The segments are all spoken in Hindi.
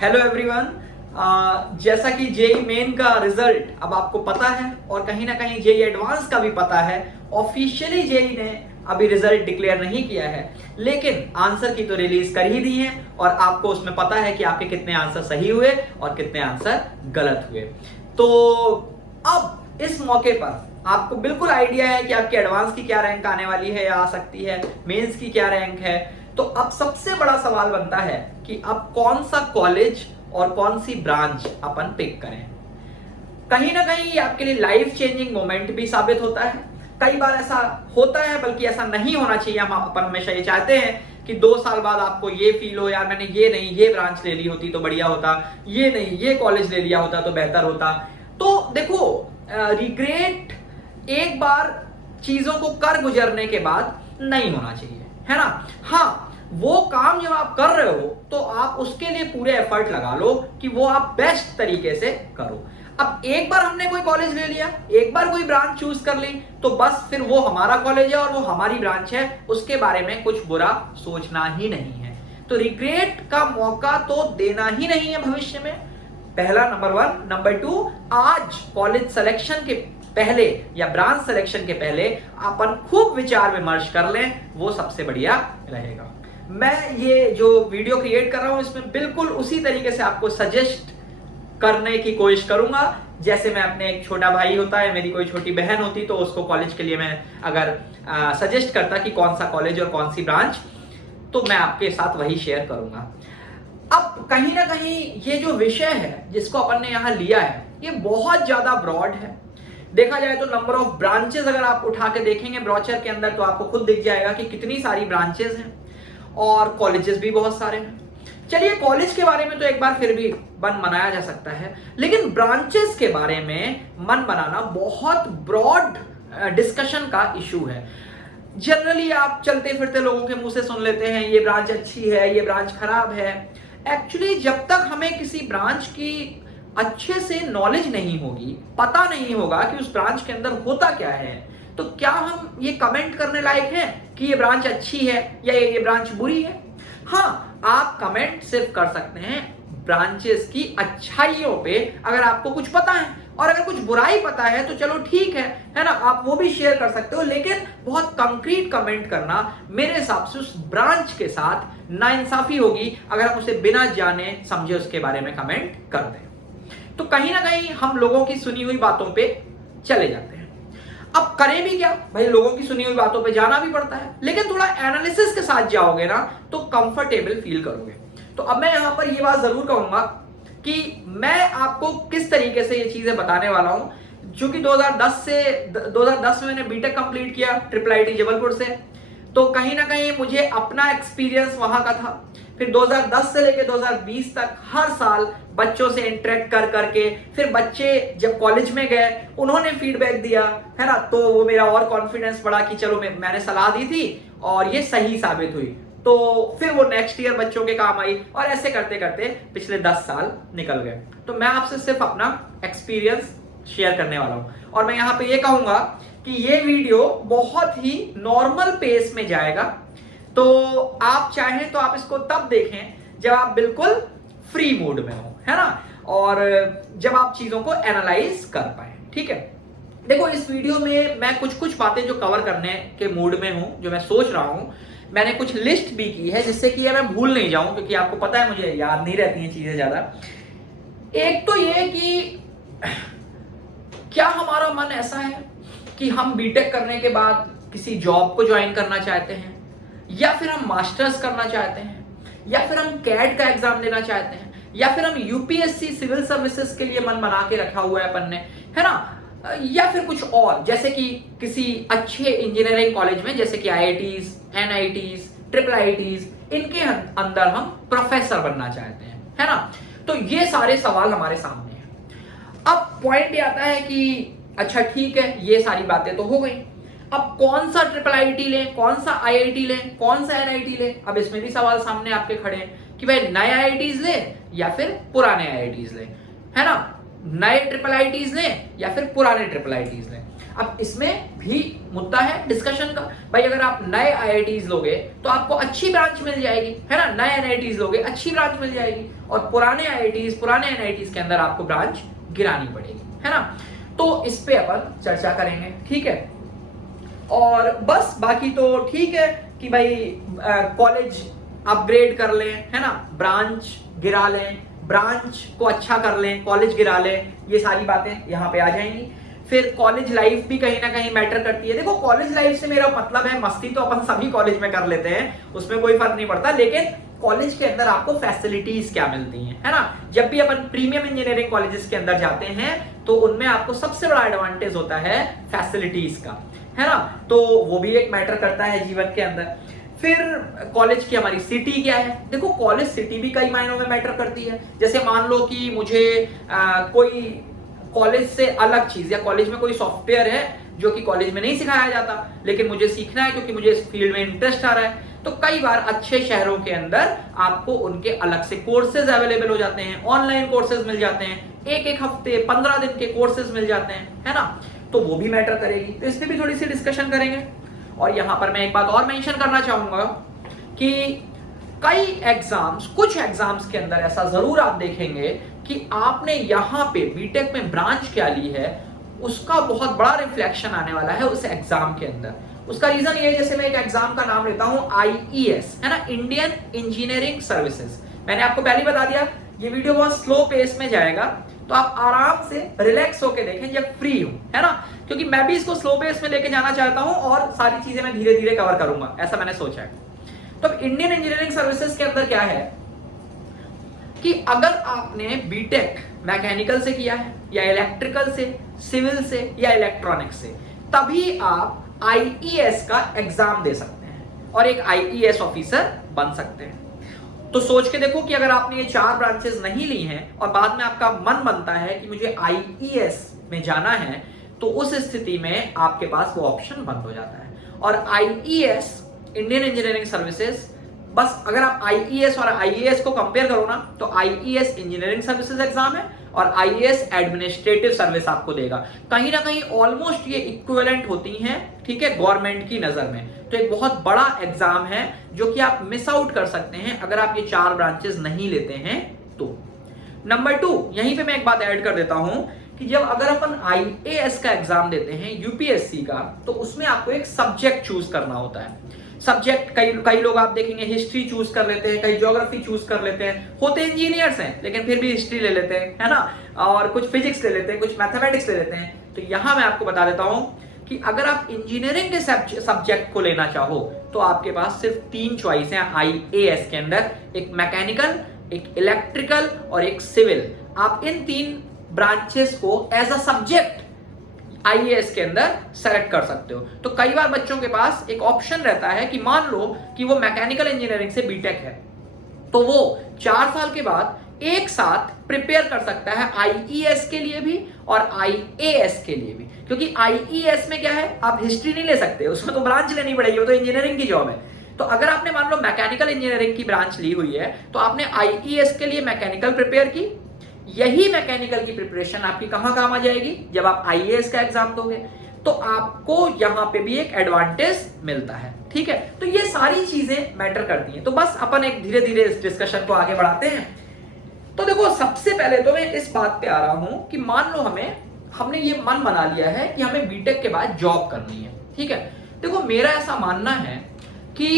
Hello everyone. जैसा कि जेई मेन का रिजल्ट अब आपको पता है और कहीं ना कहीं जेई एडवांस का भी पता है। ऑफिशियली जेई ने अभी रिजल्ट डिक्लेयर नहीं किया है, लेकिन आंसर की तो रिलीज कर ही दी है और आपको उसमें पता है कि आपके कितने आंसर सही हुए और कितने आंसर गलत हुए। तो अब इस मौके पर आपको बिल्कुल आइडिया है कि आपकी एडवांस की क्या रैंक आने वाली है या आ सकती है, मेंस की क्या रैंक है। तो अब सबसे बड़ा सवाल बनता है कि अब कौन सा कॉलेज और कौन सी ब्रांच अपन पिक करें। कहीं ना कहीं आपके लिए लाइफ चेंजिंग मोमेंट भी साबित होता है। कई बार ऐसा होता है, बल्कि ऐसा नहीं होना चाहिए। हम अपन हमेशा ये चाहते हैं कि 2 साल बाद आपको ये फील हो, यार मैंने ये ब्रांच ले ली होती तो बढ़िया होता, ये कॉलेज ले लिया होता तो बेहतर होता। तो देखो, रिग्रेट एक बार चीजों को कर गुजरने के बाद नहीं होना चाहिए, है ना। हाँ, वो काम जब आप कर रहे हो तो आप उसके लिए पूरे एफर्ट लगा लो कि वो आप बेस्ट तरीके से करो। अब एक बार हमने कोई कॉलेज ले लिया, एक बार कोई ब्रांच चूज कर ली, तो बस फिर वो हमारा कॉलेज है और वो हमारी ब्रांच है, उसके बारे में कुछ बुरा सोचना ही नहीं है। तो रिग्रेट का मौका तो देना ही नहीं है भविष्य में, पहला नंबर 1। नंबर 2, आज कॉलेज सिलेक्शन के पहले या ब्रांच सिलेक्शन के पहले अपन खूब विचार विमर्श कर लें, वो सबसे बढ़िया रहेगा। मैं ये जो वीडियो क्रिएट कर रहा हूं इसमें बिल्कुल उसी तरीके से आपको सजेस्ट करने की कोशिश करूंगा, जैसे मैं अपने एक छोटा भाई होता है, मेरी कोई छोटी बहन होती तो उसको कॉलेज के लिए मैं अगर सजेस्ट करता कि कौन सा कॉलेज और कौन सी ब्रांच, तो मैं आपके साथ वही शेयर करूंगा। अब कहीं ना कहीं ये जो विषय है जिसको अपन ने यहाँ लिया है, ये बहुत ज्यादा ब्रॉड है। देखा जाए तो नंबर ऑफ ब्रांचेस अगर आप उठा के देखेंगे ब्रोचर के अंदर, तो आपको खुद दिख जाएगा कि कितनी सारी ब्रांचेस हैं और कॉलेजेस भी बहुत सारे हैं। चलिए, कॉलेज के बारे में तो एक बार फिर भी मन बनाया जा सकता है, लेकिन ब्रांचेस के बारे में मन बनाना बहुत ब्रॉड डिस्कशन का इशू है। जनरली आप चलते फिरते लोगों के मुंह से सुन लेते हैं ये ब्रांच अच्छी है, ये ब्रांच खराब है। एक्चुअली जब तक हमें किसी ब्रांच की अच्छे से नॉलेज नहीं होगी, पता नहीं होगा कि उस ब्रांच के अंदर होता क्या है, तो क्या हम ये कमेंट करने लायक हैं कि ये ब्रांच अच्छी है या ये ब्रांच बुरी है। हाँ, आप कमेंट सिर्फ कर सकते हैं ब्रांचेस की अच्छाइयों पे, अगर आपको कुछ पता है, और अगर कुछ बुराई पता है तो चलो ठीक है ना, आप वो भी शेयर कर सकते हो। लेकिन बहुत कंक्रीट कमेंट करना मेरे हिसाब से उस ब्रांच के साथ नाइंसाफी होगी अगर हम उसे बिना जाने समझे उसके बारे में कमेंट कर दें। तो कहीं ना कहीं हम लोगों की सुनी हुई बातों पे चले जाते हैं। अब करें भी क्या भाई, लोगों की सुनी हुई बातों पे जाना भी पड़ता है, लेकिन थोड़ा एनालिसिस के साथ जाओगे ना तो कंफर्टेबल फील करोगे। तो अब मैं यहां पर ये बात जरूर कहूंगा कि मैं आपको किस तरीके से ये चीजें बताने वाला हूं। जो कि 2010 में मैंने बीटेक कंप्लीट किया IIIT जबलपुर से, तो कहीं ना कहीं मुझे अपना एक्सपीरियंस वहां का था। फिर 2010 से लेकर 2020 तक हर साल बच्चों से इंटरेक्ट कर करके, फिर बच्चे जब कॉलेज में गए उन्होंने फीडबैक दिया, है ना, तो वो मेरा और कॉन्फिडेंस बढ़ा कि चलो मैंने सलाह दी थी और ये सही साबित हुई, तो फिर वो नेक्स्ट ईयर बच्चों के काम आई, और ऐसे करते करते पिछले 10 साल निकल गए। तो मैं आपसे सिर्फ अपना एक्सपीरियंस शेयर करने वाला हूं, और मैं यहां पे ये कहूंगा कि ये वीडियो बहुत ही नॉर्मल पेस में जाएगा। तो आप चाहें तो आप इसको तब देखें जब आप बिल्कुल फ्री मूड में हो, है ना, और जब आप चीजों को एनालाइज कर पाए। ठीक है, देखो इस वीडियो में मैं कुछ बातें जो कवर करने के मूड में हूं, जो मैं सोच रहा हूं, मैंने कुछ लिस्ट भी की है जिससे कि मैं भूल नहीं जाऊं, क्योंकि आपको पता है मुझे याद नहीं रहती हैं चीजें ज्यादा। एक तो ये कि क्या हमारा मन ऐसा है कि हम बीटेक करने के बाद किसी जॉब को ज्वाइन करना चाहते हैं, या फिर हम मास्टर्स करना चाहते हैं, या फिर हम कैट का एग्जाम देना चाहते हैं, या फिर हम यूपीएससी सिविल सर्विसेज के लिए मन बना के रखा हुआ है अपन ने, है ना, या फिर कुछ और, जैसे कि किसी अच्छे इंजीनियरिंग कॉलेज में, जैसे कि आईआईटीज, एनआईटीज, IIITs, इनके अंदर हम प्रोफेसर बनना चाहते हैं, है ना। तो ये सारे सवाल हमारे सामने हैं। अब पॉइंट ये आता है कि अच्छा ठीक है, ये सारी बातें तो हो गई, अब कौन सा IIIT लें, कौन सा IIT लें, कौन सा NIT लें। अब इसमें भी सवाल सामने आपके खड़े हैं कि भाई नए IITs लें या फिर पुराने IITs लें, है ना, नए IIITs लें या फिर पुराने IIITs लें। अब इसमें भी मुद्दा है डिस्कशन का, भाई अगर आप नए आईआईटीज लोगे तो आपको अच्छी ब्रांच मिल जाएगी, है ना, नए एनआईटीज लोगे अच्छी ब्रांच मिल जाएगी, और पुराने आईआईटीज पुराने एनआईटीज के अंदर आपको ब्रांच गिरानी पड़ेगी, है ना। तो इस पे अपन चर्चा करेंगे, ठीक है। और बस बाकी तो ठीक है कि भाई कॉलेज अपग्रेड कर लें, है ना, ब्रांच गिरा लें, ब्रांच को अच्छा कर लें, कॉलेज गिरा लें, ये सारी बातें यहाँ पे आ जाएंगी। फिर कॉलेज लाइफ भी कहीं ना कहीं मैटर करती है। देखो कॉलेज लाइफ से मेरा मतलब है मस्ती तो अपन सभी कॉलेज में कर लेते हैं, उसमें कोई फर्क नहीं पड़ता, लेकिन कॉलेज के अंदर आपको फैसिलिटीज क्या मिलती हैं, है ना। जब भी अपन प्रीमियम इंजीनियरिंग कॉलेजेस के अंदर जाते हैं तो उनमें आपको सबसे बड़ा एडवांटेज होता है फैसिलिटीज का, है ना, तो वो भी एक मैटर करता है जीवन के अंदर। फिर कॉलेज की हमारी सिटी क्या है, देखो कॉलेज सिटी भी कई मायनों में मैटर करती है। जैसे मान लो कि मुझे कोई कॉलेज से अलग चीज, या कॉलेज में कोई सॉफ्टवेयर है जो कि कॉलेज में नहीं सिखाया जाता लेकिन मुझे सीखना है क्योंकि मुझे इस फील्ड में इंटरेस्ट आ रहा है, तो कई बार अच्छे शहरों के अंदर आपको उनके अलग से कोर्सेज अवेलेबल हो जाते हैं, ऑनलाइन कोर्सेज मिल जाते हैं, एक हफ्ते 15 दिन के कोर्सेज मिल जाते हैं, है ना, तो वो भी मैटर करेगी। तो इस पे भी थोड़ी सी डिस्कशन करेंगे। और यहां पर मैं एक बात और मेंशन करना चाहूंगा कि कई एग्जाम्स, कुछ एग्जाम्स के अंदर ऐसा जरूर आप देखेंगे कि आपने यहां पे बीटेक में ब्रांच क्या ली है उसका बहुत बड़ा रिफ्लेक्शन आने वाला है उस एग्जाम के अंदर। उसका रीजन ये है, जैसे मैं एक एग्जाम का नाम लेता हूं आईईएस, है ना, इंडियन इंजीनियरिंग सर्विसेज। मैंने आपको पहले बता दिया ये वीडियो बहुत स्लो पेस में जाएगा, तो आप आराम से रिलैक्स होकर देखें जब फ्री हो, है ना, क्योंकि मैं भी इसको स्लो पेस में लेके जाना चाहता हूं और सारी चीजें मैं धीरे धीरे कवर करूंगा, ऐसा मैंने सोचा है। तो इंडियन इंजीनियरिंग सर्विसेज के अंदर क्या है कि अगर आपने बीटेक मैकेनिकल से किया है या इलेक्ट्रिकल से, सिविल से या इलेक्ट्रॉनिक्स से, तभी आप आईईएस का एग्जाम दे सकते हैं और एक आईईएस ऑफिसर बन सकते हैं। तो सोच के देखो कि अगर आपने ये 4 ब्रांचेस नहीं ली हैं और बाद में आपका मन बनता है कि मुझे आईईएस में जाना है, तो उस स्थिति में आपके पास वो ऑप्शन बंद हो जाता है। और आईईएस, इंडियन इंजीनियरिंग सर्विसेज, बस अगर आप आईईएस और आईएएस को कंपेयर करो ना, तो आईईएस इंजीनियरिंग सर्विसेज एग्जाम है और आईएएस एडमिनिस्ट्रेटिव सर्विस आपको देगा। कहीं ना कहीं ऑलमोस्ट ये इक्विवेलेंट होती हैं, ठीक है, गवर्नमेंट की नजर में। तो एक बहुत बड़ा एग्जाम है जो कि आप मिस आउट कर सकते हैं अगर आप ये 4 ब्रांचेस नहीं लेते हैं तो। नंबर 2, यहीं पे मैं एक बात ऐड कर देता हूं कि जब अगर अपन आईएएस का एग्जाम देते हैं यूपीएससी का, तो उसमें आपको एक सब्जेक्ट चूज करना होता है। सब्जेक्ट कई लोग आप देखेंगे हिस्ट्री चूज कर लेते हैं, कई ज्योग्राफी चूज कर लेते हैं, होते इंजीनियर्स हैं लेकिन फिर भी हिस्ट्री ले लेते हैं, है ना, और कुछ फिजिक्स ले लेते हैं, कुछ मैथमेटिक्स ले लेते हैं। तो यहां मैं आपको बता देता हूं कि अगर आप इंजीनियरिंग के सब्जेक्ट को लेना चाहो तो आपके पास सिर्फ 3 चॉइस हैं आईएएस के अंदर, एक मैकेनिकल, एक इलेक्ट्रिकल और एक सिविल। आप इन 3 ब्रांचेस को एज अ सब्जेक्ट आईएएस के अंदर सेलेक्ट कर सकते हो। तो कई बार बच्चों के पास एक ऑप्शन रहता है कि मान लो कि वो मैकेनिकल इंजीनियरिंग से बीटेक है, तो वो 4 साल के बाद एक साथ प्रिपेयर कर सकता है आईईएस के लिए भी और आईएएस के लिए भी। क्योंकि आईईएस में क्या है, आप हिस्ट्री नहीं ले सकते, उसमें तो ब्रांच लेनी पड़ेगी, वो तो इंजीनियरिंग की जॉब है। तो अगर आपने मान लो मैकेनिकल इंजीनियरिंग की ब्रांच ली हुई है तो आपने आईईएस के लिए मैकेनिकल प्रिपेयर की, यही मैकेनिकल की प्रिपरेशन आपकी कहां काम आ जाएगी, जब आप आईएएस का एग्जाम दोगे तो आपको यहां पे भी एक एडवांटेज मिलता है, ठीक है। तो ये सारी चीजें मैटर करती हैं। तो बस अपन एक धीरे धीरे इस डिस्कशन को आगे बढ़ाते हैं। तो देखो सबसे पहले तो मैं इस बात पे आ रहा हूं कि मान लो हमने ये मन बना लिया है कि हमें बीटेक के बाद जॉब करनी है, ठीक है। देखो मेरा ऐसा मानना है कि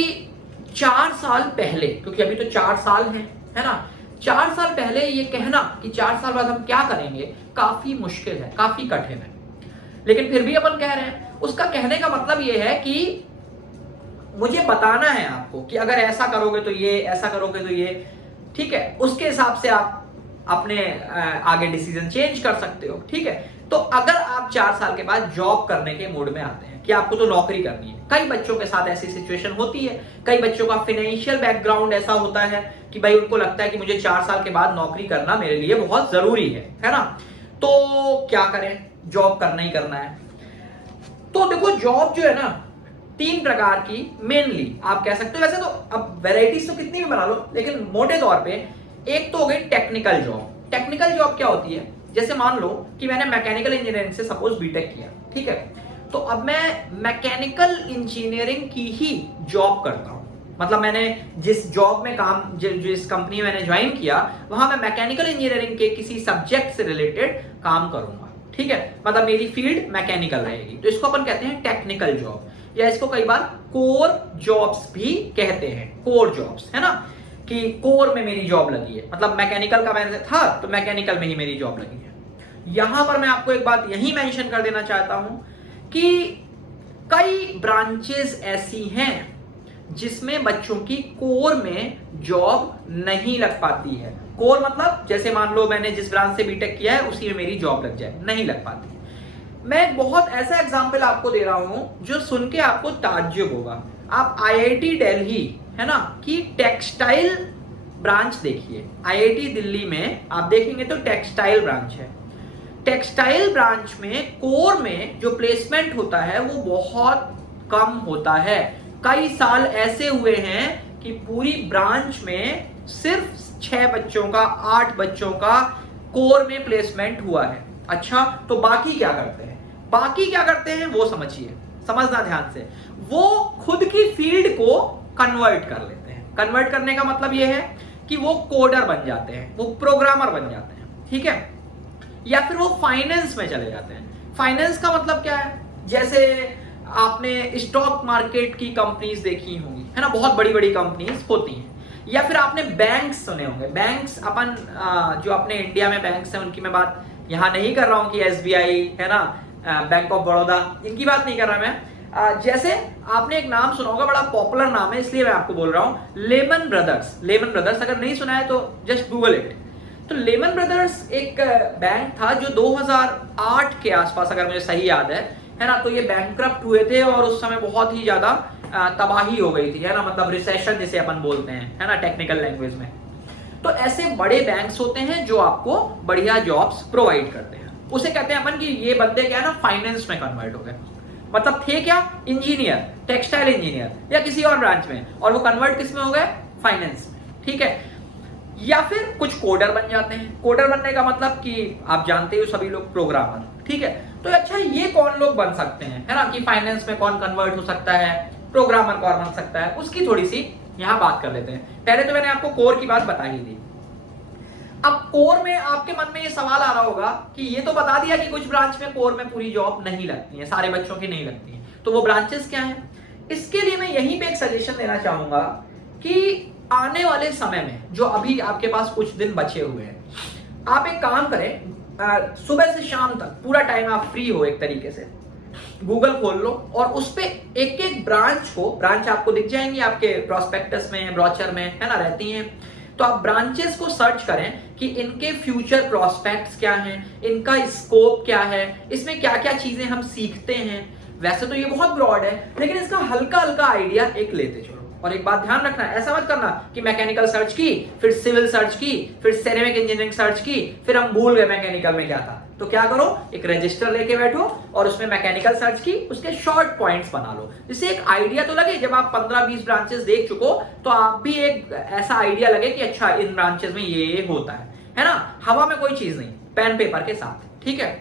4 साल पहले, क्योंकि अभी तो 4 साल है ना, 4 साल पहले ये कहना कि 4 साल बाद हम क्या करेंगे काफी मुश्किल है, काफी कठिन है, लेकिन फिर भी अपन कह रहे हैं। उसका कहने का मतलब ये है कि मुझे बताना है आपको कि अगर ऐसा करोगे तो ये, ऐसा करोगे तो ये, ठीक है, उसके हिसाब से आप अपने आगे डिसीजन चेंज कर सकते हो, ठीक है। तो अगर आप 4 साल के बाद जॉब करने के मूड में आते हैं कि आपको तो नौकरी करनी है, कई बच्चों के साथ ऐसी सिचुएशन होती है, कई बच्चों का फाइनेंशियल बैकग्राउंड ऐसा होता है कि भाई उनको लगता है कि मुझे 4 साल के बाद नौकरी करना मेरे लिए बहुत जरूरी है ना, तो क्या करें, जॉब करना ही करना है। तो देखो जॉब जो है ना 3 प्रकार की मेनली आप कह सकते हो, वैसे तो अब वैरायटीज तो कितनी भी बना लो, लेकिन मोटे तौर पे एक तो हो गई टेक्निकल जॉब। टेक्निकल जॉब क्या होती है, जैसे मान लो कि मैंने मैकेनिकल इंजीनियरिंग से सपोज बीटेक किया, ठीक है, तो अब मैं मैकेनिकल इंजीनियरिंग की ही जॉब करता हूँ। मतलब मैंने जिस जॉब में काम जिस कंपनी में मैंने ज्वाइन किया वहां मैं मैकेनिकल इंजीनियरिंग के किसी सब्जेक्ट से रिलेटेड काम करूंगा, ठीक है। मतलब मेरी फील्ड मैकेनिकल रहेगी, तो इसको अपन कहते हैं टेक्निकल जॉब, या इसको कई बार कोर जॉब्स भी कहते हैं। कोर जॉब्स है ना, कि कोर में मेरी जॉब लगी है, मतलब मैकेनिकल का मैंने था तो मैकेनिकल में ही मेरी जॉब लगी है। यहां पर मैं आपको एक बात यही मेंशन कर देना चाहता हूं कि कई ब्रांचेस ऐसी हैं जिसमें बच्चों की कोर में जॉब नहीं लग पाती है। कोर मतलब जैसे मान लो मैंने जिस ब्रांच से बीटेक किया है उसी में मेरी जॉब लग जाए, नहीं लग पाती। मैं बहुत ऐसा एग्जांपल आपको दे रहा हूं जो सुन के आपको ताज्जुब होगा। आप आईआईटी दिल्ली है ना की टेक्सटाइल ब्रांच देखिए। आईआईटी दिल्ली में आप देखेंगे तो टेक्सटाइल ब्रांच है। टेक्सटाइल ब्रांच में कोर में जो प्लेसमेंट होता है वो बहुत कम होता है। कई साल ऐसे हुए हैं कि पूरी ब्रांच में सिर्फ 6 बच्चों का 8 बच्चों का कोर में प्लेसमेंट हुआ है। अच्छा, तो बाकी क्या करते हैं? बाकी क्या करते हैं वो समझिए, समझना ध्यान से। वो खुद की फील्ड को कन्वर्ट कर लेते हैं। कन्वर्ट करने का मतलब ये है कि वो कोडर बन जाते हैं, वो प्रोग्रामर बन जाते हैं, ठीक है, या फिर वो फाइनेंस में चले जाते हैं। फाइनेंस का मतलब क्या है? जैसे आपने स्टॉक मार्केट की कंपनीज देखी होंगी है ना, बहुत बड़ी बड़ी कंपनीज होती हैं। या फिर आपने बैंक्स सुने होंगे। बैंक्स अपन जो अपने इंडिया में बैंक्स हैं उनकी मैं बात यहाँ नहीं कर रहा हूँ कि एसबीआई है ना, बैंक ऑफ बड़ौदा, इनकी बात नहीं कर रहा मैं। जैसे आपने एक नाम सुना होगा, बड़ा पॉपुलर नाम है इसलिए मैं आपको बोल रहा हूँ, लेमन ब्रदर्स। लेमन ब्रदर्स अगर नहीं सुना है तो जस्ट गूगल इट। तो लेमन ब्रदर्स एक बैंक था जो 2008 के आसपास, अगर मुझे सही याद है ना, तो ये बैंकक्रप्ट हुए थे और उस समय बहुत ही ज्यादा तबाही हो गई थी, है ना, मतलब रिसेशन जिसे अपन बोलते हैं, है ना, टेक्निकल लैंग्वेज में। तो ऐसे बड़े बैंक्स होते हैं जो आपको बढ़िया जॉब्स प्रोवाइड करते हैं। उसे कहते हैं अपन कि ये बंदे क्या है ना, फाइनेंस में कन्वर्ट हो गए। मतलब थे क्या? इंजीनियर, टेक्सटाइल इंजीनियर या किसी और ब्रांच में, और वो कन्वर्ट किस में हो गए? फाइनेंस में, ठीक है। या फिर कुछ कोडर बन जाते हैं। कोडर बनने का मतलब कि आप जानते हो सभी लोग प्रोग्रामर, ठीक है। तो अच्छा, ये कौन लोग बन सकते हैं, है ना, कि फाइनेंस में कौन कन्वर्ट हो सकता है, प्रोग्रामर कौन बन सकता है, उसकी थोड़ी सी यहां बात कर लेते हैं। पहले तो मैंने आपको कोर की बात बता ही दी। अब कोर में आपके मन में ये सवाल आ रहा होगा कि ये तो बता दिया कि कुछ ब्रांच में कोर में पूरी जॉब नहीं लगती है, सारे बच्चों की नहीं लगती है, तो वो ब्रांचेस क्या है? इसके लिए मैं यहीं पे एक सजेशन देना चाहूंगा कि आने वाले समय में, जो अभी आपके पास कुछ दिन बचे हुए हैं, आप एक काम करें, सुबह से शाम तक पूरा टाइम आप फ्री हो, एक तरीके से गूगल खोल लो और उस पे एक एक ब्रांच आपको दिख जाएंगी, आपके प्रोस्पेक्टस में, ब्रोचर में, है ना, रहती हैं। तो आप ब्रांचेस को सर्च करें कि इनके फ्यूचर प्रोस्पेक्ट्स क्या हैं, इनका स्कोप क्या है, इसमें क्या क्या चीजें हम सीखते हैं। वैसे तो ये बहुत ब्रॉड है, लेकिन इसका हल्का हल्का आइडिया एक लेते चलो। और एक बात ध्यान रखना, ऐसा मत करना कि मैकेनिकल सर्च की, फिर सिविल सर्च की, फिर सेरेमिक इंजीनियरिंग सर्च की, फिर हम भूल गए मैकेनिकल में क्या था। तो क्या करो, एक रजिस्टर लेके बैठो और उसमें मैकेनिकल सर्च की, उसके शॉर्ट पॉइंट्स बना लो, जिससे एक आइडिया तो लगे। जब आप 15-20 ब्रांचेस देख चुको तो आप भी एक ऐसा आइडिया लगे कि अच्छा इन ब्रांचेस में ये होता है ना, हवा में कोई चीज नहीं, पेन पेपर के साथ, ठीक है।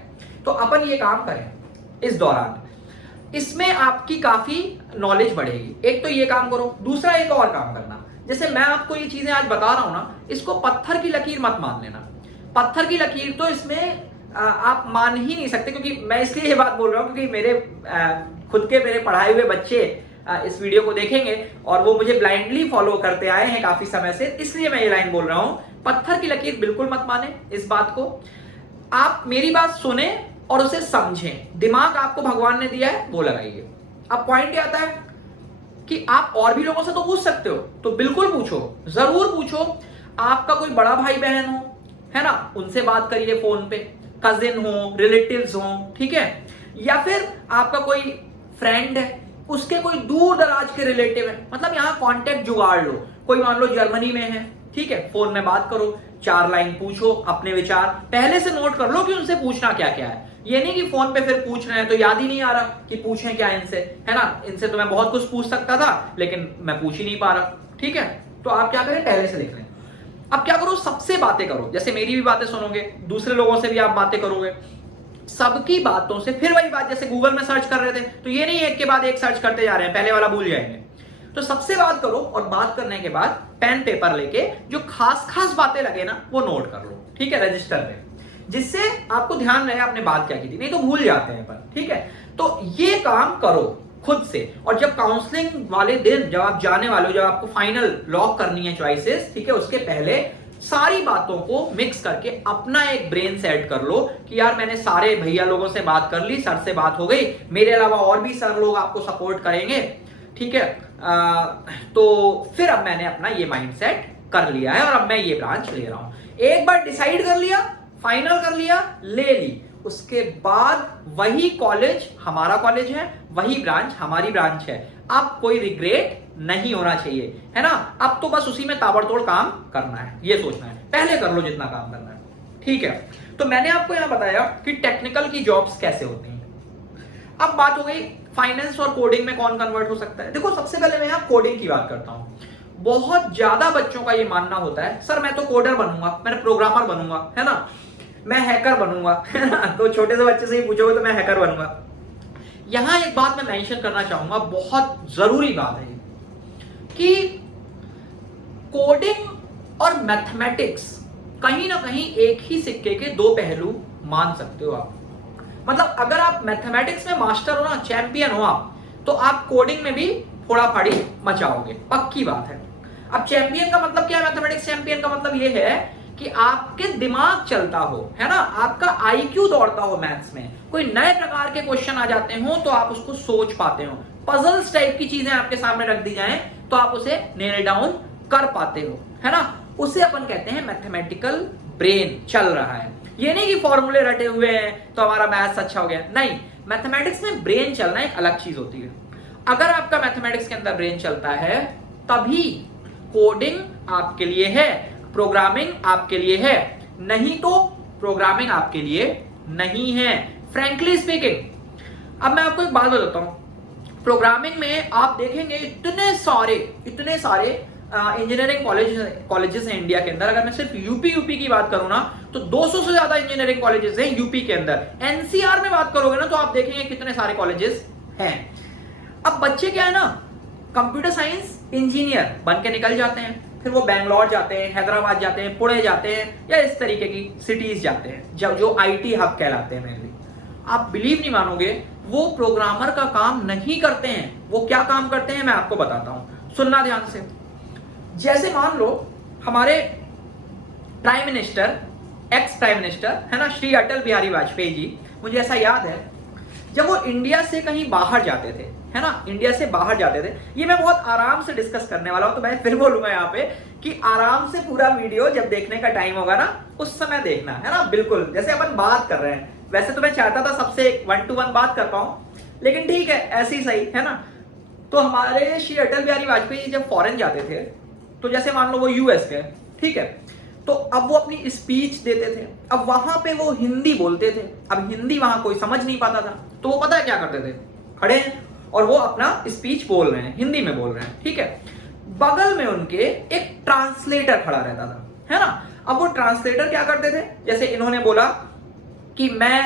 तो अपन ये काम करें इस दौरान, इसमें आपकी काफी नॉलेज बढ़ेगी। एक तो ये काम करो, दूसरा एक और काम करना, जैसे मैं आपको ये चीजें आज बता रहा हूं ना, इसको पत्थर की लकीर मत मान लेना। पत्थर की लकीर तो इसमें आप मान ही नहीं सकते, क्योंकि मैं इसलिए ये बात बोल रहा हूं क्योंकि मेरे खुद के मेरे पढ़ाए हुए बच्चे इस वीडियो को देखेंगे और वो मुझे ब्लाइंडली फॉलो करते आए हैं काफी समय से, इसलिए मैं ये लाइन बोल रहा हूं। पत्थर की लकीर बिल्कुल मत माने। इस बात को आप मेरी बात सुने और उसे समझें। दिमाग आपको भगवान ने दिया है, वो लगाइए। अब पॉइंट ये आता है कि आप और भी लोगों से तो पूछ सकते हो, तो बिल्कुल पूछो, जरूर पूछो। आपका कोई बड़ा भाई बहन हो, है ना, उनसे बात करिए फोन पे, कजिन हो, रिलेटिव्स हो, ठीक है। या फिर आपका कोई फ्रेंड है, उसके कोई दूर दराज के रिलेटिव है, मतलब यहाँ कॉन्टेक्ट जुगाड़ लो। कोई मान लो जर्मनी में है, ठीक है, फोन में बात करो, 4 लाइन पूछो, अपने विचार पहले से नोट कर लो कि उनसे पूछना क्या क्या है। ये नहीं कि फोन पे फिर पूछ रहे हैं तो याद ही नहीं आ रहा कि पूछें क्या इनसे, है ना। इनसे तो मैं बहुत कुछ पूछ सकता था लेकिन मैं पूछ ही नहीं पा रहा, ठीक है। तो आप क्या करें, पहले से लिख लें। अब क्या करो, सबसे बातें करो, जैसे मेरी भी बातें सुनोगे, दूसरे लोगों से भी आप बातें करोगे, सबकी बातों से, फिर वही बात जैसे गूगल में सर्च कर रहे थे, तो ये नहीं एक के बाद एक सर्च करते जा रहे हैं, पहले वाला भूल जाएंगे। तो सबसे बात करो और बात करने के बाद पेन पेपर लेके जो खास खास बातें लगे ना वो नोट कर लो, ठीक है, रजिस्टर पे, जिससे आपको ध्यान रहे आपने बात क्या की थी, नहीं तो भूल जाते हैं पर, ठीक है। तो ये काम करो खुद से। और जब काउंसलिंग वाले दिन जब आप जाने वाले हो, जब आपको फाइनल लॉक करनी है चॉइसेस, ठीक है, उसके पहले सारी बातों को मिक्स करके अपना एक ब्रेन सेट कर लो कि यार मैंने सारे भैया लोगों से बात कर ली, सर से बात हो गई, मेरे अलावा और भी सर लोग आपको सपोर्ट करेंगे, ठीक है। तो फिर अब मैंने अपना ये माइंडसेट कर लिया है और अब मैं ये ब्रांच ले रहा हूं। एक बार डिसाइड कर लिया, फाइनल कर लिया, ले ली, उसके बाद वही कॉलेज हमारा कॉलेज है, वही ब्रांच हमारी ब्रांच है। अब कोई रिग्रेट नहीं होना चाहिए, है ना। अब तो बस उसी में ताबड़तोड़ काम करना है, ये सोचना है, पहले कर लो जितना काम करना है, ठीक है। तो मैंने आपको यहां बताया कि टेक्निकल की जॉब्स कैसे होती हैं। अब बात हो गई फाइनेंस और कोडिंग में कौन कन्वर्ट हो सकता है। देखो सबसे पहले मैं यहां कोडिंग की बात करता हूं। बहुत ज्यादा बच्चों का ये मानना होता है सर मैं तो कोडर बनूंगा, मैं प्रोग्रामर बनूंगा, है ना, मैं हैकर बनूंगा, है ना। तो छोटे से बच्चे से ही पूछोगे तो मैं हैकर बनूंगा। यहां एक बात मैं मेंशन करना चाहूंगा, बहुत जरूरी बात है कि कोडिंग और मैथमेटिक्स कहीं ना कहीं एक ही सिक्के के दो पहलू मान सकते हो आप। मतलब अगर आप मैथमेटिक्स में मास्टर हो ना, चैंपियन हो आप, तो आप कोडिंग में भी फोड़ा फाड़ी मचाओगे, पक्की बात है। अब चैंपियन का मतलब क्या है, मैथमेटिक्स चैंपियन का मतलब ये है कि आपके दिमाग चलता हो, है ना, आपका आईक्यू दौड़ता हो मैथ्स में, कोई नए प्रकार के क्वेश्चन आ जाते हो तो आप उसको सोच पाते हो, पजल्स टाइप की चीजें आपके सामने रख दी जाएं तो आप उसे नेल डाउन कर पाते हो, है ना। उसे अपन कहते हैं मैथमेटिकल ब्रेन चल रहा है। ये नहीं कि फॉर्मूले रटे हुए हैं तो हमारा मैथ्स अच्छा हो गया, नहीं, मैथमेटिक्स में ब्रेन चलना एक अलग चीज होती है। अगर आपका मैथमेटिक्स के अंदर ब्रेन चलता है तभी कोडिंग आपके लिए है, प्रोग्रामिंग आपके लिए है, नहीं तो प्रोग्रामिंग आपके लिए नहीं है, फ्रैंकली स्पीकिंग। अब मैं आपको एक बात बताता हूं, प्रोग्रामिंग में आप देखेंगे इतने सारे इंजीनियरिंग कॉलेजेस हैं इंडिया के अंदर। अगर मैं सिर्फ यूपी की बात करूं ना तो 200 से ज्यादा इंजीनियरिंग कॉलेजेस हैं यूपी के अंदर। एनसीआर में बात करोगे ना तो आप देखेंगे कितने सारे कॉलेजेस हैं। अब बच्चे क्या है ना, कंप्यूटर साइंस इंजीनियर बन के निकल जाते हैं, फिर वो बैंगलोर जाते हैं, हैदराबाद जाते हैं, पुणे जाते हैं, या इस तरीके की सिटीज जाते हैं जो आईटी हब कहलाते हैं मेनली। आप बिलीव नहीं मानोगे, वो प्रोग्रामर का काम नहीं करते हैं। वो क्या काम करते हैं मैं आपको बताता हूं, सुनना ध्यान से। जैसे मान लो हमारे prime minister, ex prime minister, है ना, श्री अटल बिहारी वाजपेयी जी, मुझे ऐसा याद है जब वो इंडिया से कहीं बाहर जाते थे, है ना, इंडिया से बाहर जाते थे। ये मैं बहुत आराम से डिस्कस करने वाला हूं, तो मैं फिर बोलूंगा यहाँ पे कि आराम से पूरा वीडियो जब देखने का टाइम होगा ना उस समय देखना, है ना, बिल्कुल जैसे अपन बात कर रहे हैं। वैसे तो मैं चाहता था सबसे 1 to 1 बात कर पाऊं, लेकिन ठीक है ऐसे ही सही, है ना। तो हमारे श्री अटल बिहारी वाजपेयी जब फॉरेन जाते थे, तो जैसे मान लो वो यूएस गए, ठीक है, तो अब वो अपनी स्पीच देते थे। अब वहां पे वो हिंदी बोलते थे, अब हिंदी वहां कोई समझ नहीं पाता था, तो वो पता है क्या करते थे, खड़े हैं और वो अपना स्पीच बोल रहे हैं, हिंदी में बोल रहे हैं, ठीक है, बगल में उनके एक ट्रांसलेटर खड़ा रहता था, है ना। अब वो ट्रांसलेटर क्या करते थे, जैसे इन्होंने बोला कि मैं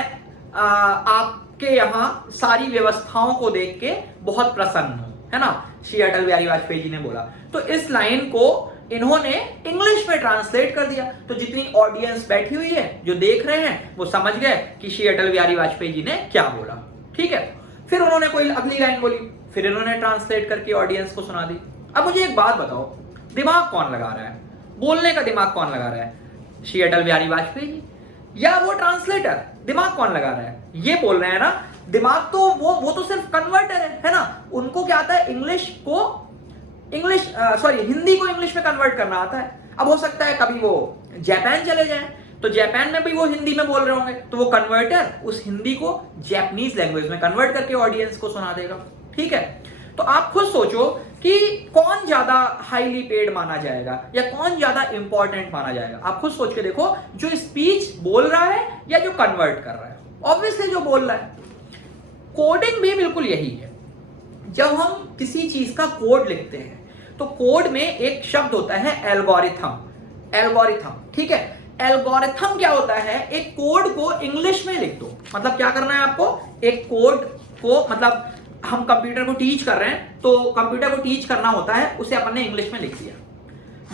आपके यहाँ सारी व्यवस्थाओं को देख के बहुत प्रसन्न हूं, है ना, श्री अटल बिहारी वाजपेयी जी ने बोला। तो इस लाइन को इन्होंने इंग्लिश में ट्रांसलेट कर दिया, तो जितनी ऑडियंस बैठी हुई है जो देख रहे हैं वो समझ गए कि श्री अटल बिहारी वाजपेयी जी ने क्या बोला, ठीक है। फिर उन्होंने कोई अगली लाइन बोली, फिर इन्होंने ट्रांसलेट करके ऑडियंस को सुना दी। अब मुझे एक बात बताओ, दिमाग कौन लगा रहा है, बोलने का दिमाग कौन लगा रहा है, श्री अटल बिहारी वाजपेयी जी या वो ट्रांसलेटर? दिमाग कौन लगा रहा है? ये बोल रहे हैं ना, दिमाग तो वो तो सिर्फ कन्वर्टर है ना। उनको क्या आता है, हिंदी को इंग्लिश में कन्वर्ट करना आता है। अब हो सकता है कभी वो जापान चले जाएं, तो जापान में भी वो हिंदी में बोल रहे होंगे, तो वो कन्वर्टर उस हिंदी को जापानीज लैंग्वेज में कन्वर्ट करके ऑडियंस को सुना देगा, ठीक है। तो आप खुद सोचो कि कौन ज्यादा हाईली पेड माना जाएगा या कौन ज्यादा इंपॉर्टेंट माना जाएगा। आप खुद सोच के देखो, जो स्पीच बोल रहा है या जो कन्वर्ट कर रहा है। ऑब्वियसली जो बोल रहा है। कोडिंग भी बिल्कुल यही है। जब हम किसी चीज का कोड लिखते हैं तो कोड में एक शब्द होता है एल्गोरिथम, ठीक है। एल्गोरिथम क्या होता है, एक कोड को इंग्लिश में लिख दो। मतलब क्या करना है आपको, एक कोड को, मतलब हम कंप्यूटर को टीच कर रहे हैं तो कंप्यूटर को टीच करना होता है, उसे अपन ने इंग्लिश में लिख दिया।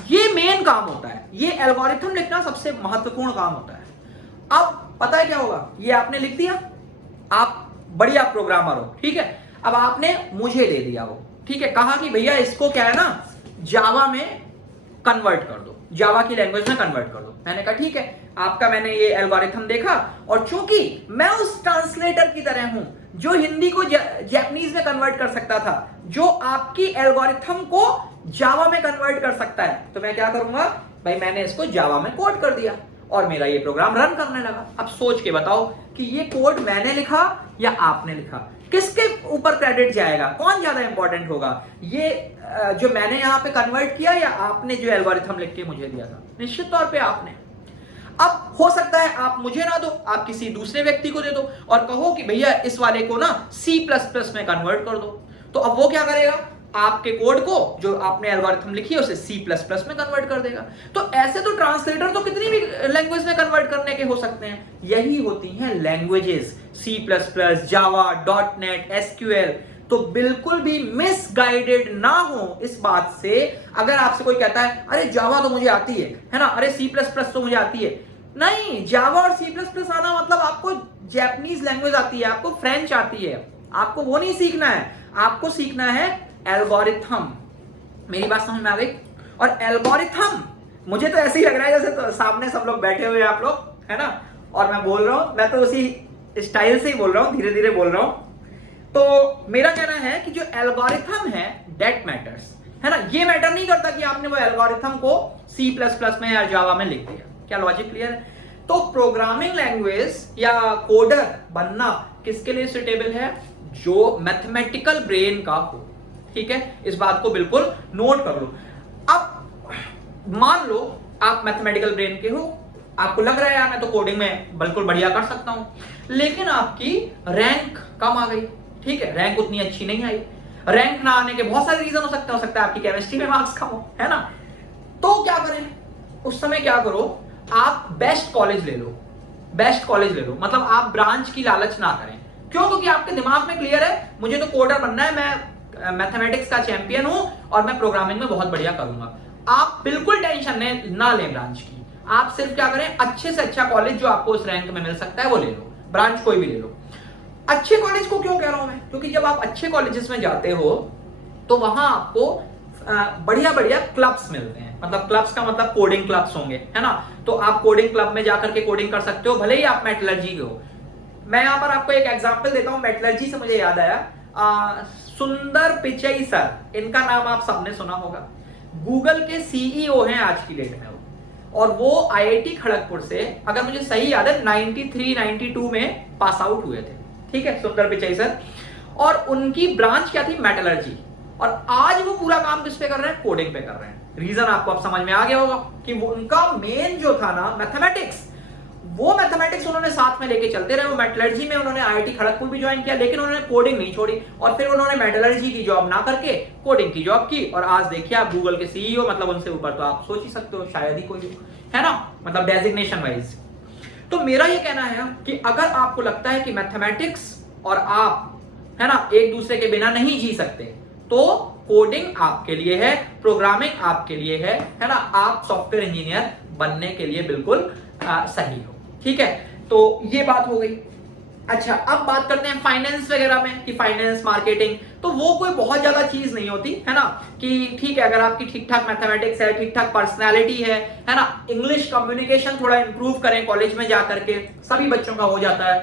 ये मेन काम होता है, ये एल्गोरिथम लिखना सबसे महत्वपूर्ण काम होता है। अब पता है क्या होगा, ये आपने लिख दिया, आप बढ़िया प्रोग्रामर हो, ठीक है। अब आपने मुझे दे दिया वो, ठीक है, कहा कि भैया इसको क्या है ना जावा में कन्वर्ट कर दो, जावा की लैंग्वेज में कन्वर्ट कर दो। मैंने कहा ठीक है, आपका मैंने ये एल्गोरिथम देखा, और चूंकि मैं उस ट्रांसलेटर की तरह हूं जो हिंदी को जैपनीज में कन्वर्ट कर सकता था, जो आपकी एल्गोरिथम को जावा में कन्वर्ट कर सकता है, तो मैं क्या करूंगा भाई, मैंने इसको जावा में कोड कर दिया और मेरा ये प्रोग्राम रन करने लगा। अब सोच के बताओ कि ये कोड मैंने लिखा या आपने लिखा, किसके ऊपर क्रेडिट जाएगा, कौन ज्यादा इंपॉर्टेंट होगा, ये जो मैंने यहां पे कन्वर्ट किया या आपने जो एल्गोरिथम लिख के मुझे दिया था? निश्चित तौर पे आपने। अब हो सकता है आप मुझे ना दो, आप किसी दूसरे व्यक्ति को दे दो और कहो कि भैया इस वाले को ना C++ में कन्वर्ट कर दो, तो अब वो क्या करेगा, आपके कोड को जो आपने एल्गोरिथम लिखी है उसे C++ में कन्वर्ट कर देगा। तो ऐसे तो ट्रांसलेटर तो कितनी भी लैंग्वेज में कन्वर्ट करने के हो सकते हैं। यही होती हैं लैंग्वेजेस, C++, जावा, .NET, SQL। तो बिल्कुल भी मिसगाइडेड ना हो इस बात से। अगर आपसे कोई कहता है अरे जावा तो मुझे आती है ना, अरे C++ तो मुझे आती है, नहीं, जावा और C++ आना मतलब आपको जापानीज लैंग्वेज आती है, आपको फ्रेंच आती है, आपको वो नहीं सीखना है, आपको सीखना है एल्गोरिथम। मेरी बात समझ में आ गई? और एल्गोरिथम, मुझे तो ऐसे ही लग रहा है जैसे तो सामने सब लोग बैठे हुए हैं आप लोग, है ना, और मैं बोल रहा हूं, मैं तो उसी स्टाइल से ही बोल रहा हूं, धीरे धीरे बोल रहा हूं। तो मेरा कहना है कि जो एल्गोरिथम है दैट मैटर्स, है ना, ये मैटर नहीं करता कि आपने वो एल्गोरिथम को C++ में या जावा में लिख दिया। क्या लॉजिक क्लियर है? तो प्रोग्रामिंग लैंग्वेज या कोडर बनना किसके लिए सुटेबल है? जो मैथमेटिकल ब्रेन का हो, ठीक है, इस बात को बिल्कुल नोट कर लो। अब मान लो आप मैथमेटिकल ब्रेन के हो, आपको लग रहा है यार मैं तो कोडिंग में बिल्कुल बढ़िया कर सकता हूं, लेकिन आपकी रैंक कम आ गई, ठीक है, रैंक उतनी अच्छी नहीं आई। रैंक ना आने के बहुत सारे रीजन हो सकता है आपकी केमिस्ट्री में मार्क्स कम हो, है ना। तो क्या करें उस समय? क्या करो, आप बेस्ट कॉलेज ले लो, बेस्ट कॉलेज ले लो, मतलब आप ब्रांच की लालच ना करें। क्यों? क्योंकि आपके दिमाग में क्लियर है मुझे तो कोडर बनना है, मैं मैथमेटिक्स का चैंपियन हूं और मैं प्रोग्रामिंग में बहुत बढ़िया करूंगा। आप बिल्कुल टेंशन ना लें ब्रांच की, आप सिर्फ क्या करें, अच्छे से अच्छा कॉलेज जो आपको उस रैंक में मिल सकता है वो ले लो, ब्रांच कोई भी ले लो। अच्छे कॉलेज को क्यों कह रहा हूं मैं? क्योंकि जब आप अच्छे कॉलेजेस में जाते हो तो वहां आपको बढ़िया बढ़िया क्लब्स मिलते हैं, मतलब क्लब्स का मतलब कोडिंग क्लब्स होंगे, है ना। तो आप कोडिंग क्लब में जाकर के कोडिंग कर सकते हो, भले ही आप मेटलर्जी के हो। मैं यहां पर आपको एक एग्जांपल देता हूं, मेटलर्जी से मुझे याद आया, सुंदर पिचई सर, इनका नाम आप सबने सुना होगा, गूगल के सीईओ हैं आज की डेट में वो, और वो आईआईटी खड़गपुर से, अगर मुझे सही याद है 93-92 में पास आउट हुए थे, ठीक है, सुंदर पिचई सर। और उनकी ब्रांच क्या थी? मेटलर्जी। और आज वो पूरा काम किस पे कर रहे हैं? कोडिंग पे कर रहे हैं। रीजन आपको अब समझ में आ गया होगा कि वो उनका मेन जो था ना मैथमेटिक्स, वो मैथमेटिक्स उन्होंने साथ में लेके चलते रहे। वो मेटलर्जी में उन्होंने आईआईटी खड़गपुर भी ज्वाइन किया, लेकिन उन्होंने कोडिंग नहीं छोड़ी, और फिर उन्होंने मेटलर्जी की जॉब ना करके कोडिंग की जॉब की, और आज देखिए आप गूगल के सीईओ, मतलब उनसे ऊपर तो आप सोच ही सकते हो शायद ही कोई हो, है ना, मतलब डेजिग्नेशन वाइज। तो मेरा ये कहना है कि अगर आपको लगता है कि मैथमेटिक्स और आप, है ना, एक दूसरे के बिना नहीं जी सकते, तो कोडिंग आपके लिए है, प्रोग्रामिंग आपके लिए है ना, आप सॉफ्टवेयर इंजीनियर बनने के लिए बिल्कुल सही हो, ठीक है। तो ये बात हो गई। अच्छा, अब बात करते हैं फाइनेंस वगैरह में, कि फाइनेंस, मार्केटिंग, तो वो कोई बहुत ज्यादा चीज नहीं होती, है ना, कि ठीक है अगर आपकी ठीक ठाक मैथमेटिक्स है, ठीक ठाक पर्सनैलिटी है ना, इंग्लिश कम्युनिकेशन थोड़ा इंप्रूव करें कॉलेज में जाकर के, सभी बच्चों का हो जाता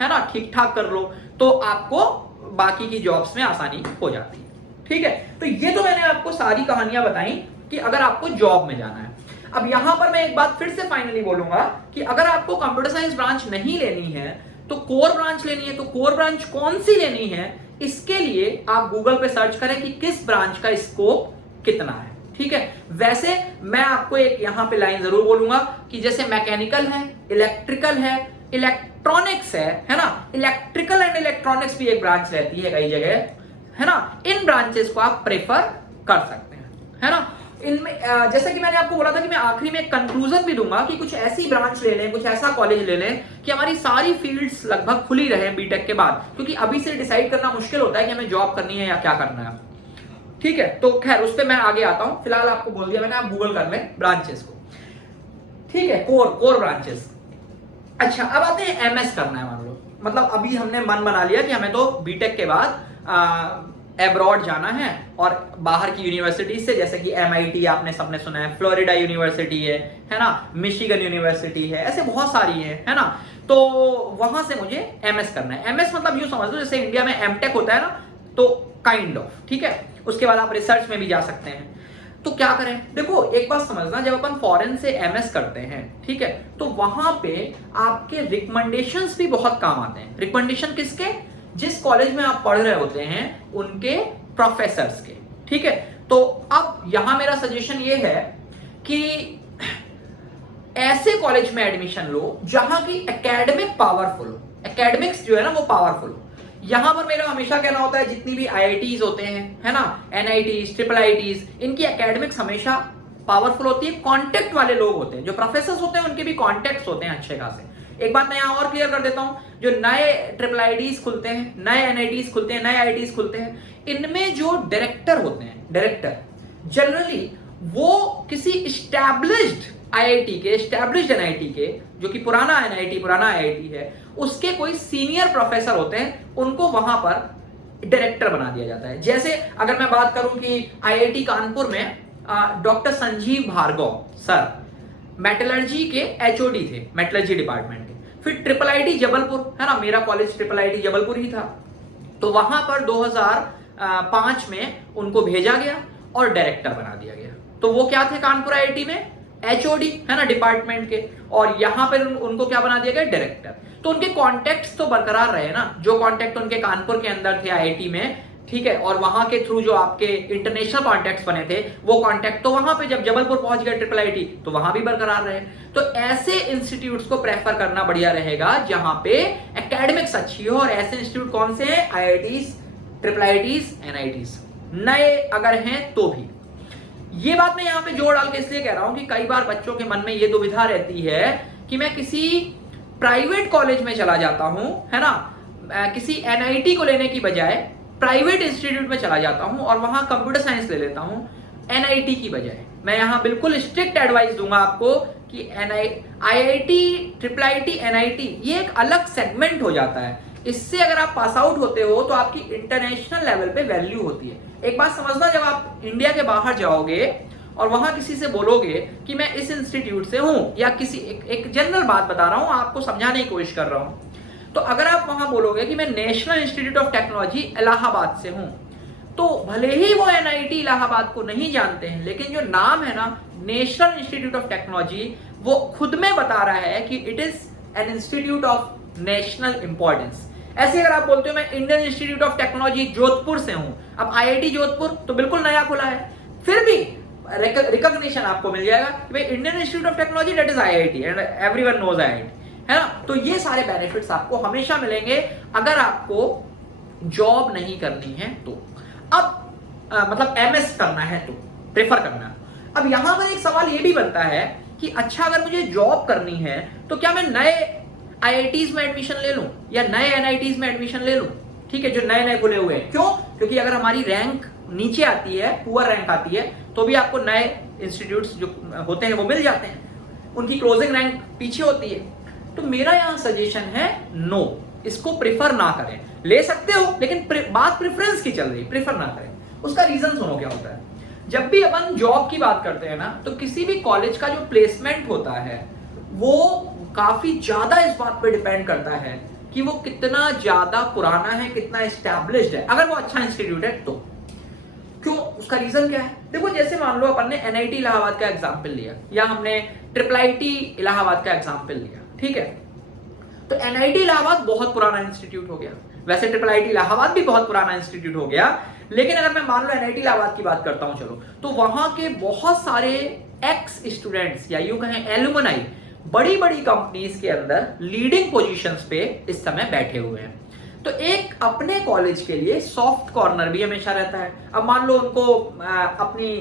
है ना, ठीक ठाक कर लो तो आपको बाकी की जॉब्स में आसानी हो जाती है, ठीक है। तो ये तो मैंने आपको सारी कहानियां बताई कि अगर आपको जॉब में जाना है। अब यहां पर मैं एक बात फिर से फाइनली बोलूंगा कि अगर आपको कंप्यूटर साइंस ब्रांच नहीं लेनी है तो कोर ब्रांच लेनी है। तो कोर ब्रांच कौन सी लेनी है, इसके लिए आप गूगल पे सर्च करें कि किस ब्रांच का स्कोप कितना है, ठीक है। वैसे मैं आपको एक यहां पे लाइन जरूर बोलूंगा कि जैसे मैकेनिकल है, इलेक्ट्रिकल है, इलेक्ट्रॉनिक्स है ना, इलेक्ट्रिकल एंड इलेक्ट्रॉनिक्स भी एक ब्रांच रहती है कई जगह, है ना, इन ब्रांचेस को आप प्रेफर कर सकते हैं, है ना। इनमें जैसा कि मैंने आपको बोला था कि मैं आखिरी में कंक्लूजन भी दूंगा कि कुछ ऐसी ब्रांच ले लें, कुछ ऐसा कॉलेज ले लें कि हमारी सारी फील्ड्स लगभग खुली रहे बीटेक के बाद, क्योंकि अभी से डिसाइड करना मुश्किल होता है कि हमें जॉब करनी है या क्या करना है। ठीक है, तो खैर उस पर मैं आगे आता हूं, फिलहाल आपको बोल दिया मैंने, आप गूगल कर लें ब्रांचेस को। ठीक है, कोर ब्रांचेस। अच्छा, अब आते हैं एमएस करना है मान लो, मतलब अभी हमने मन बना लिया कि हमें तो बीटेक के बाद एब्रॉड जाना है और बाहर की यूनिवर्सिटी से, जैसे कि MIT आपने सबने सुना है, फ्लोरिडा यूनिवर्सिटी है ना, मिशिगन यूनिवर्सिटी है, ऐसे बहुत सारी है ना, तो वहां से मुझे एमएस करना है। एमएस मतलब यूं समझ लो जैसे इंडिया में एमटेक होता है ना, तो काइंड ऑफ, ठीक है, उसके बाद आप रिसर्च में भी जा सकते हैं। तो क्या करें, देखो एक बात समझना, जब अपन फॉरेन से एमएस करते हैं, ठीक है, तो वहां पे आपके रिकमेंडेशंस भी बहुत काम आते हैं। रिकमेंडेशन किसके, जिस कॉलेज में आप पढ़ रहे होते हैं उनके प्रोफेसर्स के। ठीक है, तो अब यहां मेरा सजेशन ये है कि ऐसे कॉलेज में एडमिशन लो जहां की एकेडमिक पावरफुल हो, एकेडमिक्स जो है ना वो पावरफुल हो। यहां पर मेरा हमेशा कहना होता है जितनी भी IITs होते हैं, है ना, NITs, IIITs, इनकी एकेडमिक्स हमेशा पावरफुल होती है। कॉन्टेक्ट वाले लोग होते हैं, जो प्रोफेसर्स होते हैं उनके भी कॉन्टेक्ट्स होते हैं अच्छे खासे। एक बात मैं यहां और क्लियर कर देता हूं, जो नए IIITs खुलते हैं, नए NITs खुलते हैं, नए IITs खुलते हैं, इनमें जो डायरेक्टर होते हैं, डायरेक्टर जनरली वो किसी एस्टैब्लिश्ड IIT के, एस्टैब्लिश्ड NIT के, जो कि पुराना NIT, पुराना IIT है, उसके कोई सीनियर प्रोफेसर होते हैं, उनको वहां पर डायरेक्टर बना दिया जाता है। जैसे अगर मैं बात करूं कि IIT कानपुर में doctor Sanjeev Bhargava sir metallurgy के HOD थे, मेटलर्जी डिपार्टमेंट के। फिर IIIT जबलपुर, है ना, मेरा कॉलेज IIIT जबलपुर ही था, तो वहां पर 2005 में उनको भेजा गया और डायरेक्टर बना दिया गया। तो वो क्या थे कानपुर IIT में, HOD, है ना, डिपार्टमेंट के, और यहां पर उनको क्या बना दिया गया, डायरेक्टर। तो उनके कॉन्टेक्ट्स तो बरकरार रहे ना, जो कॉन्टेक्ट उनके कानपुर के अंदर थे IIT में, ठीक है, और वहां के थ्रू जो आपके इंटरनेशनल कॉन्टेक्ट्स बने थे, वो कॉन्टेक्ट तो वहां पे जब जबलपुर पहुंच गए IIIT, तो वहां भी बरकरार रहे। तो ऐसे इंस्टीट्यूट्स को प्रेफर करना बढ़िया रहेगा जहां पे एकेडमिक्स अच्छी हो, और ऐसे इंस्टीट्यूट कौन से हैं, IITs, IIITs, NITs, नए अगर हैं तो भी। ये बात मैं यहां पे जोड़ डाल के इसलिए कह रहा हूं कि कई बार बच्चों के मन में ये दुविधा रहती है कि मैं किसी प्राइवेट कॉलेज में चला जाता हूं, है ना, किसी NIT को लेने की बजाय प्राइवेट इंस्टीट्यूट में चला जाता हूं और वहां कंप्यूटर साइंस ले लेता हूं NIT की बजाय। मैं यहां बिल्कुल स्ट्रिक्ट एडवाइस दूंगा आपको कि IIT, IIIT, NIT ये एक अलग सेगमेंट हो जाता है। इससे अगर आप पास आउट होते हो तो आपकी इंटरनेशनल लेवल पे वैल्यू होती है। एक बात समझना, जब आप इंडिया के बाहर जाओगे और वहां किसी से बोलोगे कि मैं इस इंस्टीट्यूट से हूं, या किसी एक जनरल बात बता रहा हूं, आपको समझाने की कोशिश कर रहा हूं, तो अगर आप वहां बोलोगे कि मैं national institute of technology Allahabad से हूं, तो भले ही वो NIT इलाहाबाद को नहीं जानते हैं, लेकिन जो नाम है ना, नेशनल इंस्टीट्यूट ऑफ टेक्नोलॉजी, वो खुद में बता रहा है कि it is an institute of national importance. ऐसे अगर आप बोलते हो मैं Indian Institute of technology Jodhpur से हूं, अब IIT जोधपुर तो बिल्कुल नया खुला है, फिर भी रिकॉग्निशन आपको मिल जाएगा कि भाई Indian Institute of Technology that is IIT and everyone knows IIT, है ना। तो ये सारे बेनिफिट्स आपको हमेशा मिलेंगे अगर आपको जॉब नहीं करनी है तो। अब मतलब MS करना है तो, प्रेफर करना। अब यहां पर एक सवाल ये भी बनता है कि अच्छा अगर मुझे जॉब करनी है तो क्या मैं नए IITs में एडमिशन ले लूं या नए NITs में एडमिशन ले लूं, ठीक है, जो नए नए खुले हुए हैं। क्यों? क्योंकि अगर हमारी रैंक नीचे आती है, पुअर रैंक आती है, तो भी आपको नए इंस्टीट्यूट्स जो होते हैं वो मिल जाते हैं, उनकी क्लोजिंग रैंक पीछे होती है। तो मेरा यहां सजेशन है नो, इसको प्रेफर ना करें। ले सकते हो लेकिन बात प्रेफरेंस की चल रही, प्रेफर ना करें। उसका रीजन सुनो क्या होता है। जब भी अपन जॉब की बात करते हैं ना, तो किसी भी कॉलेज का जो प्लेसमेंट होता है वो काफी ज्यादा इस बात पे डिपेंड करता है कि वो कितना ज्यादा पुराना है, कितना एस्टैब्लिश्ड है। अगर वो अच्छा इंस्टीट्यूट है तो क्यों, उसका रीजन क्या है। देखो जैसे मान लो अपन ने NIT इलाहाबाद का एग्जाम्पल लिया, या हमने IIIT इलाहाबाद का एग्जाम्पल लिया, ठीक है, तो NIT इलाहाबाद बहुत पुराना इंस्टीट्यूट हो गया, वैसे IIIT इलाहाबाद भी बहुत पुराना इंस्टीट्यूट हो गया, लेकिन अगर मैं मान लो NIT इलाहाबाद की बात करता हूं चलो, तो वहां के बहुत सारे एक्स स्टूडेंट्स या यूं कहें एलुमनाई बड़ी बड़ी कंपनीज के अंदर लीडिंग पोजीशंस पे इस समय बैठे हुए हैं। तो एक अपने कॉलेज के लिए सॉफ्ट कॉर्नर भी हमेशा रहता है। अब मान लो उनको अपनी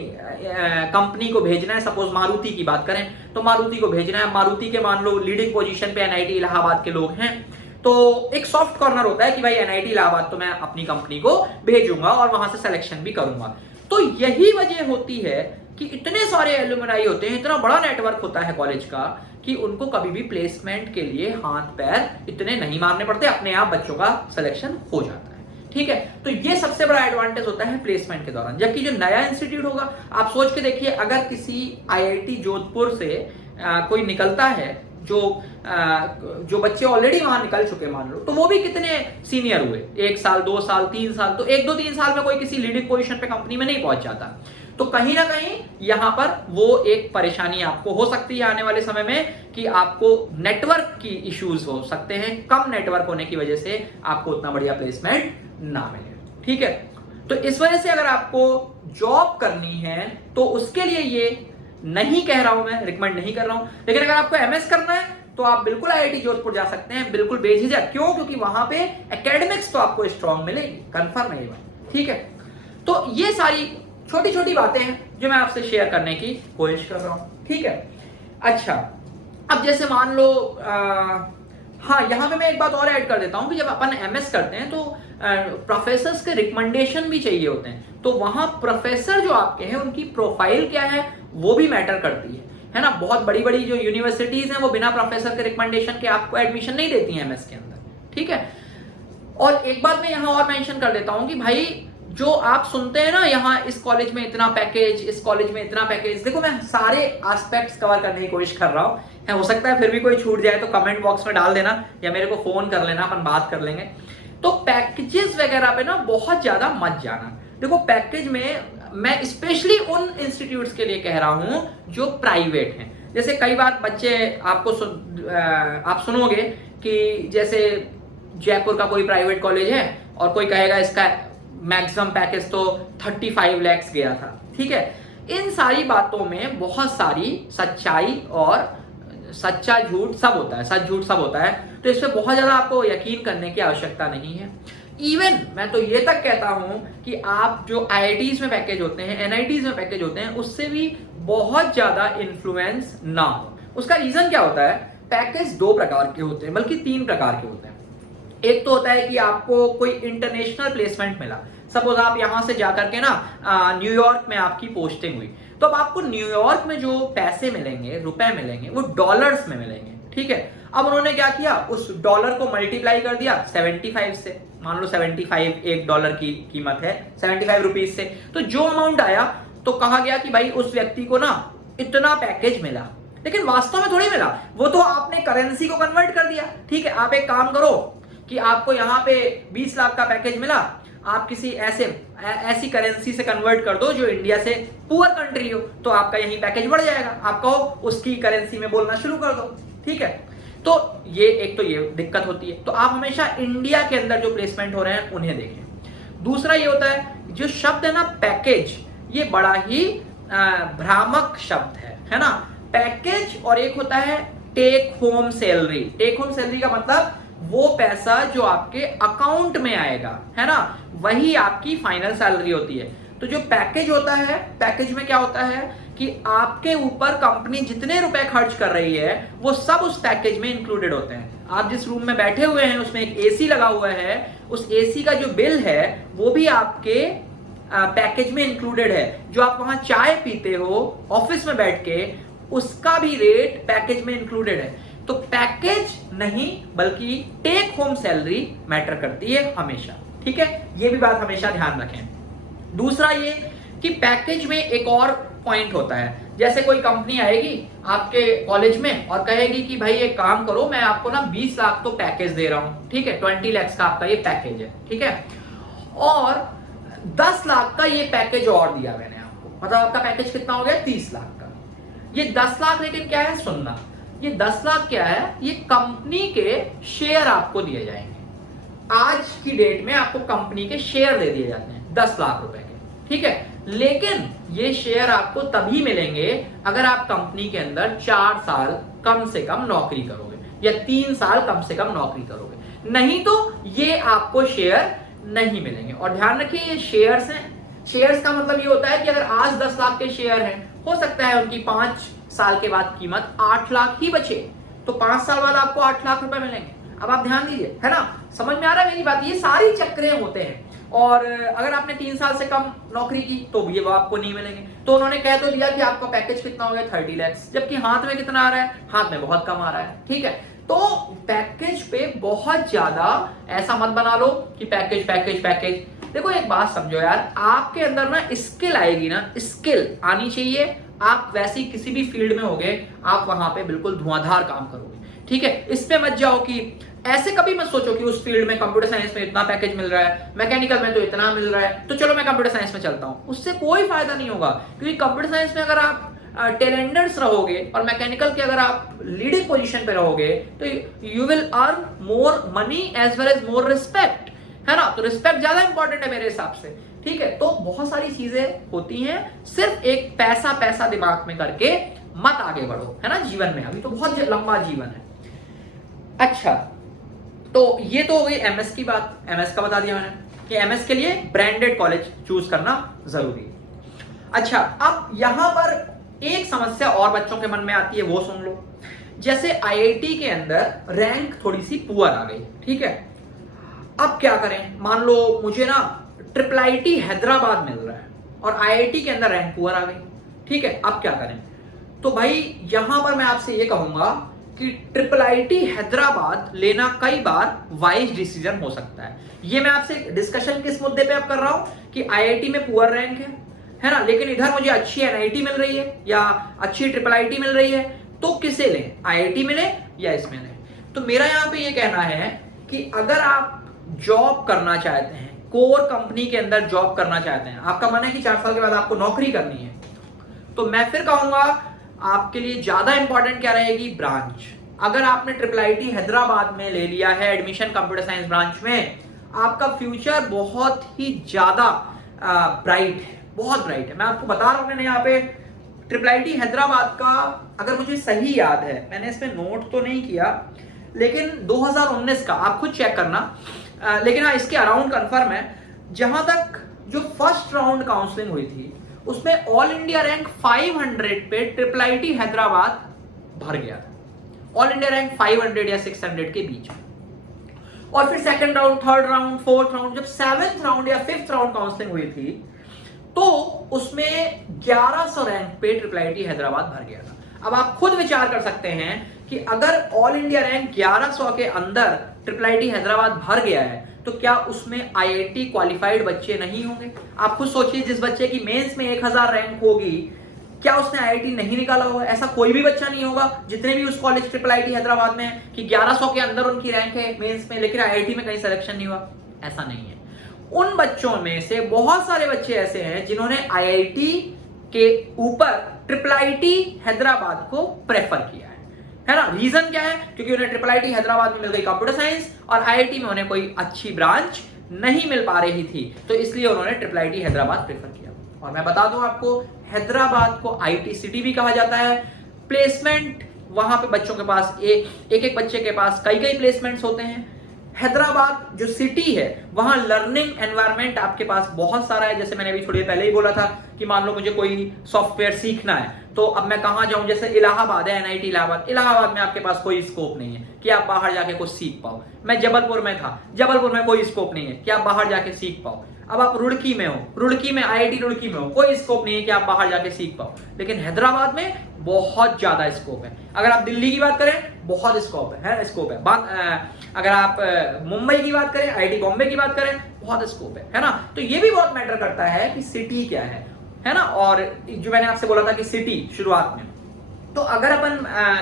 कंपनी को भेजना है, सपोज मारुति की बात करें तो मारुति को भेजना है, मारुति के मान लो लीडिंग पोजीशन पे एनआईटी इलाहाबाद के लोग हैं, तो एक सॉफ्ट कॉर्नर होता है कि भाई एनआईटी इलाहाबाद तो मैं अपनी कंपनी को भेजूंगा और वहां से सिलेक्शन भी करूंगा। तो यही वजह होती है कि इतने सारे एलुमनाई होते हैं, इतना बड़ा नेटवर्क होता है कॉलेज का कि उनको कभी भी प्लेसमेंट के लिए हाथ पैर इतने नहीं मारने पड़ते, अपने आप बच्चों का सिलेक्शन हो जाता है। ठीक है, तो ये सबसे बड़ा एडवांटेज होता है प्लेसमेंट के दौरान। जबकि जो नया इंस्टीट्यूट होगा, आप सोच के देखिए, अगर किसी आईआईटी जोधपुर से कोई निकलता है, जो बच्चे ऑलरेडी वहां निकल चुके मान लो, तो वो भी कितने सीनियर हुए, 1 साल 2 साल 3 साल, तो 1-2-3 साल में कोई किसी लीडिंग पोजीशन पे कंपनी में नहीं पहुंच जाता। तो कहीं ना कहीं यहां पर वो एक परेशानी आपको हो सकती है आने वाले समय में कि आपको नेटवर्क की इश्यूज हो सकते हैं, कम नेटवर्क होने की वजह से आपको उतना बढ़िया प्लेसमेंट ना मिले। ठीक है, तो इस वजह से अगर आपको जॉब करनी है तो उसके लिए ये नहीं कह रहा हूं, मैं रिकमेंड नहीं कर रहा हूं, लेकिन अगर आपको एमएस करना है तो आप बिल्कुल आईआईटी जोधपुर जा सकते हैं, बिल्कुल बेझिझक। क्यों? क्योंकि वहां पे एकेडमिक्स तो आपको स्ट्रांग मिलेगी, कंफर्म है ये बात। ठीक है, तो ये सारी छोटी छोटी बातें हैं जो मैं आपसे शेयर करने की कोशिश कर रहा हूं। ठीक है, अच्छा, अब जैसे मान लो हाँ, यहां पे मैं एक बात और ऐड कर देता हूं कि जब अपन एमएस करते हैं तो प्रोफेसर्स के रिकमेंडेशन भी चाहिए होते हैं, तो वहां प्रोफेसर जो आपके हैं उनकी प्रोफाइल क्या है वो भी मैटर करती है ना। बहुत बड़ी बड़ी जो यूनिवर्सिटीज हैं वो बिना प्रोफेसर के रिकमेंडेशन के आपको एडमिशन नहीं देती हैं एमएस के अंदर। ठीक है, और एक बात मैं यहां और मेंशन कर देता हूं कि भाई जो आप सुनते हैं ना, यहाँ इस कॉलेज में इतना पैकेज, इस कॉलेज में इतना पैकेज, देखो मैं सारे एस्पेक्ट्स कवर करने की कोशिश कर रहा हूँ, हो सकता है फिर भी कोई छूट जाए तो कमेंट बॉक्स में डाल देना या मेरे को फोन कर लेना, अपन बात कर लेंगे। तो पैकेजेस वगैरह पे ना बहुत ज्यादा मत जाना। देखो पैकेज में मैं स्पेशली उन इंस्टीट्यूट्स के लिए कह रहा हूं जो प्राइवेट हैं। जैसे कई बार बच्चे आपको आप सुनोगे कि जैसे जयपुर का कोई प्राइवेट कॉलेज है और कोई कहेगा इसका मैक्सिमम पैकेज तो 35 लाख गया था। ठीक है, इन सारी बातों में बहुत सारी सच्चाई और सच्चा झूठ सब होता है, सच झूठ सब होता है, तो इस पे बहुत ज्यादा आपको यकीन करने की आवश्यकता नहीं है। इवन मैं तो ये तक कहता हूं कि आप जो आईआईटीज में पैकेज होते हैं, एनआईटीज में पैकेज होते हैं, उससे भी बहुत ज्यादा इन्फ्लुएंस ना हो। उसका रीजन क्या होता है? पैकेज 2 प्रकार के होते हैं, बल्कि 3 प्रकार के होते हैं। एक तो होता है कि आपको कोई इंटरनेशनल प्लेसमेंट मिला, सपोज आप यहां से जाकर के ना न्यूयॉर्क में आपकी पोस्टिंग हुई, तो अब आपको न्यूयॉर्क में जो पैसे मिलेंगे, रुपए मिलेंगे, वो डॉलर्स में मिलेंगे। ठीक है, अब उन्होंने क्या किया, उस डॉलर को मल्टीप्लाई कर दिया 75 से, मान लो 75 $1 की कीमत है 75 रुपीज से, तो जो अमाउंट आया तो कहा गया कि भाई उस व्यक्ति को ना इतना पैकेज मिला, लेकिन वास्तव में थोड़ी मिला, वो तो आपने करेंसी को कन्वर्ट कर दिया। ठीक है, आप एक काम करो कि आपको यहाँ पे 20 लाख का पैकेज मिला, आप किसी ऐसी करेंसी से कन्वर्ट कर दो जो इंडिया से पुअर कंट्री हो, तो आपका यही पैकेज बढ़ जाएगा। आप कहो उसकी करेंसी में बोलना शुरू कर दो। ठीक है, तो ये एक तो ये दिक्कत होती है, तो आप हमेशा इंडिया के अंदर जो प्लेसमेंट हो रहे हैं उन्हें देखें। दूसरा ये होता है जो शब्द है ना पैकेज, ये बड़ा ही भ्रामक शब्द है ना। पैकेज और एक होता है take home salary. Take home salary का मतलब वो पैसा जो आपके अकाउंट में आएगा, है ना, वही आपकी फाइनल सैलरी होती है। तो जो पैकेज होता है, पैकेज में क्या होता है कि आपके ऊपर कंपनी जितने रुपए खर्च कर रही है वो सब उस पैकेज में इंक्लूडेड होते हैं। आप जिस रूम में बैठे हुए हैं उसमें एक एसी लगा हुआ है, उस एसी का जो बिल है वो भी आपके पैकेज में इंक्लूडेड है। जो आप वहां चाय पीते हो ऑफिस में बैठ के, उसका भी रेट पैकेज में इंक्लूडेड है। तो पैकेज नहीं बल्कि टेक होम सैलरी मैटर करती है हमेशा। ठीक है, ये भी बात हमेशा ध्यान रखें। दूसरा ये कि पैकेज में एक और पॉइंट होता है, जैसे कोई कंपनी आएगी आपके कॉलेज में और कहेगी कि भाई एक काम करो, मैं आपको ना 20 लाख तो पैकेज दे रहा हूं। ठीक है, 20 लाख का आपका ये पैकेज है। ठीक है, और 10 लाख का ये पैकेज और दिया मैंने आपको, मतलब आपका पैकेज कितना हो गया? 30 लाख का। ये 10 लाख लेकिन क्या है, सुनना, ये 10 लाख क्या है, ये कंपनी के शेयर आपको दिए जाएंगे। आज की डेट में आपको कंपनी के शेयर दे दिए जाते हैं 10 लाख रुपए के। ठीक है, लेकिन ये शेयर आपको तभी मिलेंगे अगर आप कंपनी के अंदर 4 साल कम से कम नौकरी करोगे या 3 साल कम से कम नौकरी करोगे। नहीं तो ये आपको शेयर नहीं मिलेंगे। और ध्यान रखिए ये शेयर्स हैं, शेयर्स का मतलब ये होता है कि अगर आज 10 लाख के शेयर हैं, हो सकता है उनकी 5 साल के बाद कीमत 8 लाख ही बचे, तो 5 साल बाद आपको 8 लाख रुपए मिलेंगे। अब आप ध्यान दीजिए, है ना, समझ में आ रहा है मेरी बात? ये सारी चक्रे होते हैं। और अगर आपने 3 साल से कम नौकरी की तो ये वो आपको नहीं मिलेंगे। तो उन्होंने कह तो दिया कि आपका पैकेज कितना हो गया 30 लाख, जबकि हाथ में कितना आ रहा है? हाथ में बहुत कम आ रहा है, ठीक है। तो पैकेज पे बहुत ज्यादा ऐसा मत बना लो कि पैकेज पैकेज पैकेज। देखो एक बात समझो यार, आपके अंदर ना स्किल आएगी ना, स्किल आनी चाहिए। आप वैसे किसी भी फील्ड में होगे, आप वहां पे बिल्कुल धुआंधार काम करोगे, ठीक है। इसमें मत जाओ कि ऐसे कभी मत सोचो कि उस फील्ड में कंप्यूटर साइंस में इतना पैकेज मिल रहा है, मैकेनिकल में तो इतना मिल रहा है, तो चलो मैं कंप्यूटर साइंस में चलता हूं। उससे कोई फायदा नहीं होगा, क्योंकि कंप्यूटर साइंस में अगर आप टेलेंडर्स रहोगे और मैकेनिकल के अगर आप लीडिंग पोजीशन पे रहोगे तो you will earn more money as well as more respect, है ना। तो रिस्पेक्ट ज्यादा इंपॉर्टेंट है मेरे हिसाब से, ठीक है। तो बहुत सारी चीजें होती हैं, सिर्फ एक पैसा पैसा दिमाग में करके मत आगे बढ़ो, है ना, जीवन में। अभी तो बहुत लंबा जीवन है। अच्छा, तो ये तो हो गई एमएस की बात। एमएस का बता दिया मैंने कि एमएस के लिए ब्रांडेड कॉलेज चूज करना जरूरी है। अच्छा, अब यहां पर एक समस्या और बच्चों के मन में आती है, वो सुन लो। जैसे आईआईटी के अंदर रैंक थोड़ी सी पुअर आ गई, ठीक है। अब क्या करें? मान लो मुझे ना IIIT हैदराबाद मिल रहा है और आईआईटी के अंदर रैंक पुअर आ गई, ठीक है। अब क्या करें? तो भाई यहां पर मैं आपसे ये कहूंगा कि IIIT हैदराबाद लेना कई बार वाइज डिसीजन हो सकता है। ये मैं आपसे डिस्कशन किस मुद्दे पे अब कर रहा हूं कि आईआईटी में पुअर रैंक है ना, लेकिन इधर मुझे अच्छी एनआईटी मिल रही है या अच्छी IIIT मिल रही है, तो किसे लें? आईआईटी में लें या इसमें लें? तो मेरा यहां पे ये कहना है कि अगर आप जॉब करना चाहते हैं, कोर कंपनी के अंदर जॉब करना चाहते हैं, आपका मन है कि 4 साल के बाद आपको नौकरी करनी है, तो मैं फिर कहूंगा आपके लिए ज्यादा इंपॉर्टेंट क्या रहेगी? ब्रांच। अगर आपने IIIT हैदराबाद में ले लिया है एडमिशन कंप्यूटर साइंस ब्रांच में, आपका फ्यूचर बहुत ही ज्यादा ब्राइट है, बहुत ब्राइट है। मैं आपको बता रहा हूं, मैंने यहाँ पे IIIT हैदराबाद का, अगर मुझे सही याद है, मैंने इसमें नोट तो नहीं किया, लेकिन 2019 का, आप खुद चेक करना, लेकिन हाँ इसके अराउंड कंफर्म है। जहां तक जो फर्स्ट राउंड काउंसलिंग हुई थी उसमें ऑल इंडिया रैंक 500 पे IIIT हैदराबाद भर गया था। ऑल इंडिया रैंक 500 या 600 के बीच में। और फिर second round, third round, fourth round, जब 7th राउंड या 5th राउंड काउंसलिंग हुई थी तो उसमें 1100 रैंक पे IIIT हैदराबाद भर गया था। अब आप खुद विचार कर सकते हैं कि अगर ऑल इंडिया रैंक 1100 के अंदर IIIT हैदराबाद भर गया है तो क्या उसमें आईआईटी क्वालिफाइड बच्चे नहीं होंगे? आप खुद सोचिए, जिस बच्चे की मेंस में 1000 रैंक होगी, क्या उसने आईआईटी नहीं निकाला होगा? ऐसा कोई भी बच्चा नहीं होगा जितने भी उस कॉलेज IIIT हैदराबाद में है कि 1100 के अंदर उनकी रैंक है मेंस में, लेकिन आईआईटी में कहीं सिलेक्शन नहीं हुआ। ऐसा नहीं है। उन बच्चों में से बहुत सारे बच्चे ऐसे हैं जिन्होंने आईआईटी के ऊपर IIIT हैदराबाद को प्रेफर किया है ना। रीजन क्या है? क्योंकि उन्हें IIIT हैदराबाद में मिल गई कंप्यूटर साइंस और आईआईटी में उन्हें कोई अच्छी ब्रांच नहीं मिल पा रही थी, तो इसलिए उन्होंने IIIT हैदराबाद प्रेफर किया। और मैं बता दूं आपको, हैदराबाद को आईटी सिटी भी कहा जाता है। प्लेसमेंट वहां पे बच्चों के पास एक एक बच्चे के पास कई कई प्लेसमेंट्स होते हैं। हैदराबाद जो सिटी है वहां लर्निंग एनवायरनमेंट आपके पास बहुत सारा है। जैसे मैंने अभी थोड़ी देर पहले ही बोला था कि मान लो मुझे कोई सॉफ्टवेयर सीखना है तो अब मैं कहां जाऊं? जैसे इलाहाबाद है, एनआईटी इलाहाबाद। इलाहाबाद में आपके पास कोई स्कोप नहीं है कि आप बाहर जाके कुछ सीख पाओ। मैं जबलपुर में था, जबलपुर में कोई स्कोप नहीं है कि आप बाहर जाके सीख पाओ। अब आप रुड़की में हो, रुड़की में आईआईटी रुड़की में हो, कोई स्कोप नहीं है कि आप बाहर जाके सीख पाओ। लेकिन हैदराबाद में बहुत ज्यादा स्कोप है। अगर आप दिल्ली की बात करें बहुत स्कोप है स्कोप है। अगर आप मुंबई की बात करें, आईआईटी बॉम्बे की बात करें, बहुत स्कोप है ना। तो ये भी बहुत मैटर करता है कि सिटी क्या है ना। और जो मैंने आपसे बोला था कि सिटी शुरुआत में, तो अगर अपन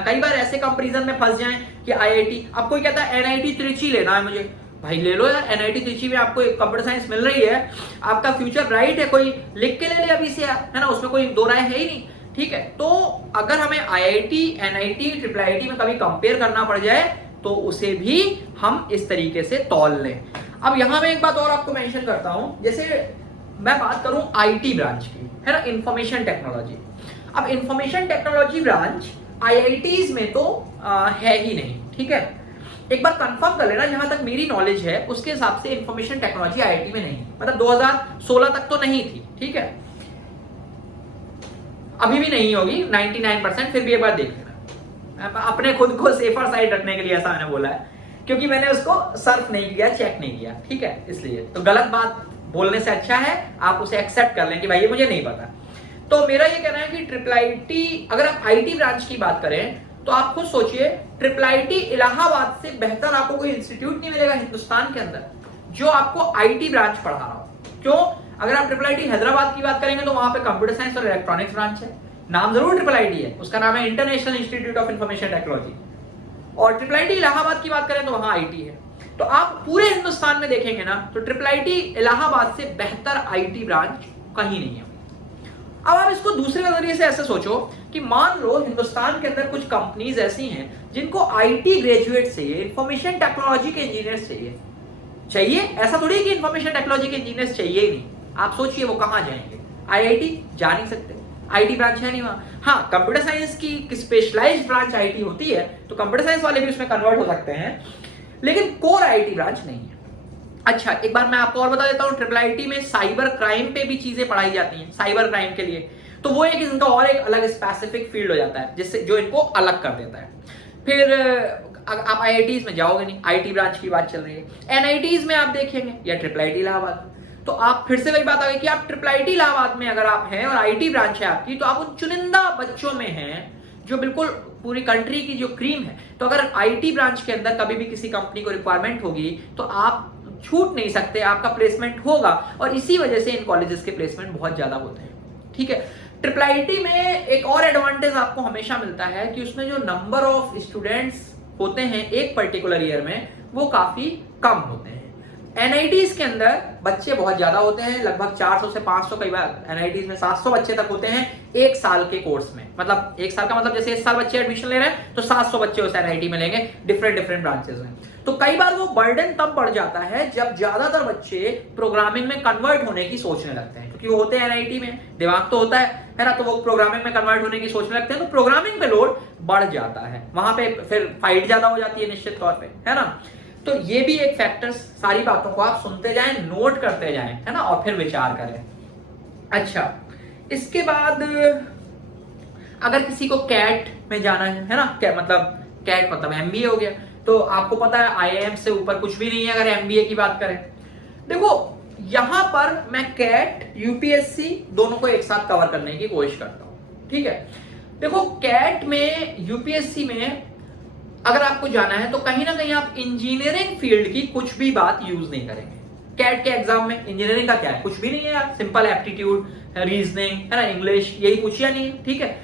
कई बार ऐसे कंपैरिजन में फंस जाएं कि आईआईटी, अब कोई कहता है एनआईटी त्रिची लेना है मुझे, भाई ले लो यार, एनआईटी त्रिची में आपको कंप्यूटर साइंस मिल रही है, आपका फ्यूचर ब्राइट है, कोई लिख के ले ले अभी से, है ना, उसमें कोई दो राय है ही नहीं, ठीक है। तो अगर हमें आईआईटी, एनआईटी, IIIT में कभी कंपेयर करना पड़ जाए तो उसे भी हम इस तरीके से तौल लें। अब यहां मैं एक बात और आपको मेंशन करता हूं, जैसे मैं बात करूं आईटी ब्रांच की, है ना, इंफॉर्मेशन टेक्नोलॉजी। अब इंफॉर्मेशन टेक्नोलॉजी ब्रांच आईआईटीज में तो है ही नहीं, ठीक है। एक बार कंफर्म कर लेना, जहां तक मेरी नॉलेज है उसके हिसाब से इंफॉर्मेशन टेक्नोलॉजी आईआईटी में नहीं, मतलब 2016 तक तो नहीं थी, ठीक है, अभी भी नहीं होगी 99%, फिर भी एक बार देख लेना। अपने खुद को सेफर साइड रखने के लिए ऐसा मैंने बोला है, क्योंकि मैंने उसको सर्फ नहीं किया, चेक नहीं किया, ठीक है, इसलिए तो गलत बात बोलने से अच्छा है आप उसे एक्सेप्ट कर लें कि भाई ये मुझे नहीं पता। तो मेरा ये कहना है कि ट्रिपल आईटी, अगर आप आईटी ब्रांच की बात करें तो आप खुद सोचिए, ट्रिपल आईटी इलाहाबाद से बेहतर आपको कोई इंस्टीट्यूट नहीं मिलेगा हिंदुस्तान के अंदर जो आपको आईटी ब्रांच पढ़ा रहा हो। क्यों? अगर आप ट्रिपल आईटी हैदराबाद की बात करेंगे तो वहां पे कंप्यूटर साइंस और इलेक्ट्रॉनिक्स ब्रांच है, नाम जरूर ट्रिपल आईटी है, उसका नाम है international institute of information technology. और ट्रिपल आईटी इलाहाबाद की बात करें तो वहां आईटी है। तो आप पूरे हिंदुस्तान में देखेंगे ना तो ट्रिपल आईटी इलाहाबाद से बेहतर आईटी ब्रांच कहीं नहीं है। अब आप इसको दूसरे नजरिए से ऐसे सोचो कि मान लो हिंदुस्तान के अंदर कुछ कंपनीज ऐसी हैं जिनको आईटी ग्रेजुएट चाहिए, इंफॉर्मेशन टेक्नोलॉजी के इंजीनियर्स चाहिए, ऐसा थोड़ी कि इंफॉर्मेशन टेक्नोलॉजी के इंजीनियर्स चाहिए ही नहीं। आप सोचिए वो कहां जाएंगे? आईआईटी जा नहीं सकते, आईटी ब्रांच है नहीं वहां। हाँ, कंप्यूटर साइंस की स्पेशलाइज्ड ब्रांच आईटी होती है तो कंप्यूटर साइंस वाले भी उसमें कन्वर्ट हो सकते हैं, लेकिन कोर आईटी ब्रांच नहीं है। अच्छा, एक बार मैं आपको और बता देता हूं, ट्रिपल आईटी में साइबर क्राइम पे भी चीजें पढ़ाई जाती हैं, साइबर क्राइम के लिए, तो वो एक इनका और एक अलग स्पेसिफिक फील्ड हो जाता है जिससे जो इनको अलग कर देता है। फिर आप आईआईटीज में जाओगे नहीं, आईटी ब्रांच की बात चल रही है, एनआईटीज में आप देखेंगे या ट्रिपल आईटी इलाहाबाद, तो आप फिर से वही बात आ गई कि आप ट्रिपल आईटी इलाहाबाद में अगर आप हैं और आईटी ब्रांच है आपकी, तो आप उन चुनिंदा बच्चों में हैं जो बिल्कुल पूरी कंट्री की जो क्रीम है। तो अगर आईटी ब्रांच के अंदर कभी भी किसी कंपनी को रिक्वायरमेंट होगी तो आप छूट नहीं सकते, आपका प्लेसमेंट होगा, और इसी वजह से इन कॉलेजेस के प्लेसमेंट बहुत ज्यादा होते हैं, ठीक है। ट्रिपल आईटी में एक और एडवांटेज आपको हमेशा मिलता है कि उसमें जो नंबर ऑफ स्टूडेंट्स होते हैं एक पर्टिकुलर ईयर में वो काफी कम होते हैं। एनआईटीज के अंदर बच्चे बहुत ज्यादा होते हैं, लगभग 400 से 500, कई बार एनआईटीज में 700 बच्चे तक होते हैं एक साल के कोर्स में। मतलब एक साल का मतलब जैसे इस साल बच्चे एडमिशन ले रहे हैं तो 700 बच्चे उस एनआईटी में लेंगे डिफरेंट ब्रांचेस में। तो कई बार वो बर्डन तब बढ़ जाता है जब ज्यादातर बच्चे प्रोग्रामिंग में कन्वर्ट होने की सोचने लगते हैं, क्योंकि वो होते हैं एनआईटी में, दिमाग तो होता है ना, तो वो प्रोग्रामिंग में कन्वर्ट होने की सोचने लगते हैं, तो प्रोग्रामिंग पे लोड बढ़ जाता है, वहां पे फिर फाइट ज्यादा हो जाती है निश्चित तौर पे, है ना। तो ये भी एक फैक्टर्स, सारी बातों को आप सुनते जाएं, नोट करते जाएं, है ना, और फिर विचार करें। अच्छा, इसके बाद अगर किसी को कैट में जाना है ना, क्या मतलब कैट मतलब एमबीए हो गया, तो आपको पता है आईआईएम से ऊपर कुछ भी नहीं है अगर एमबीए की बात करें। देखो यहां पर मैं कैट यूपीएससी दोनों को एक साथ कवर करने की कोशिश करता हूं, ठीक है। देखो कैट में, यूपीएससी में अगर आपको जाना है तो कहीं ना कहीं आप इंजीनियरिंग फील्ड की कुछ भी बात यूज नहीं करेंगे। कैट के एग्जाम में इंजीनियरिंग का क्या है? कुछ भी नहीं है यार, सिंपल एप्टीट्यूड, रीजनिंग, है ना, इंग्लिश, यही कुछ या नहीं, ठीक है।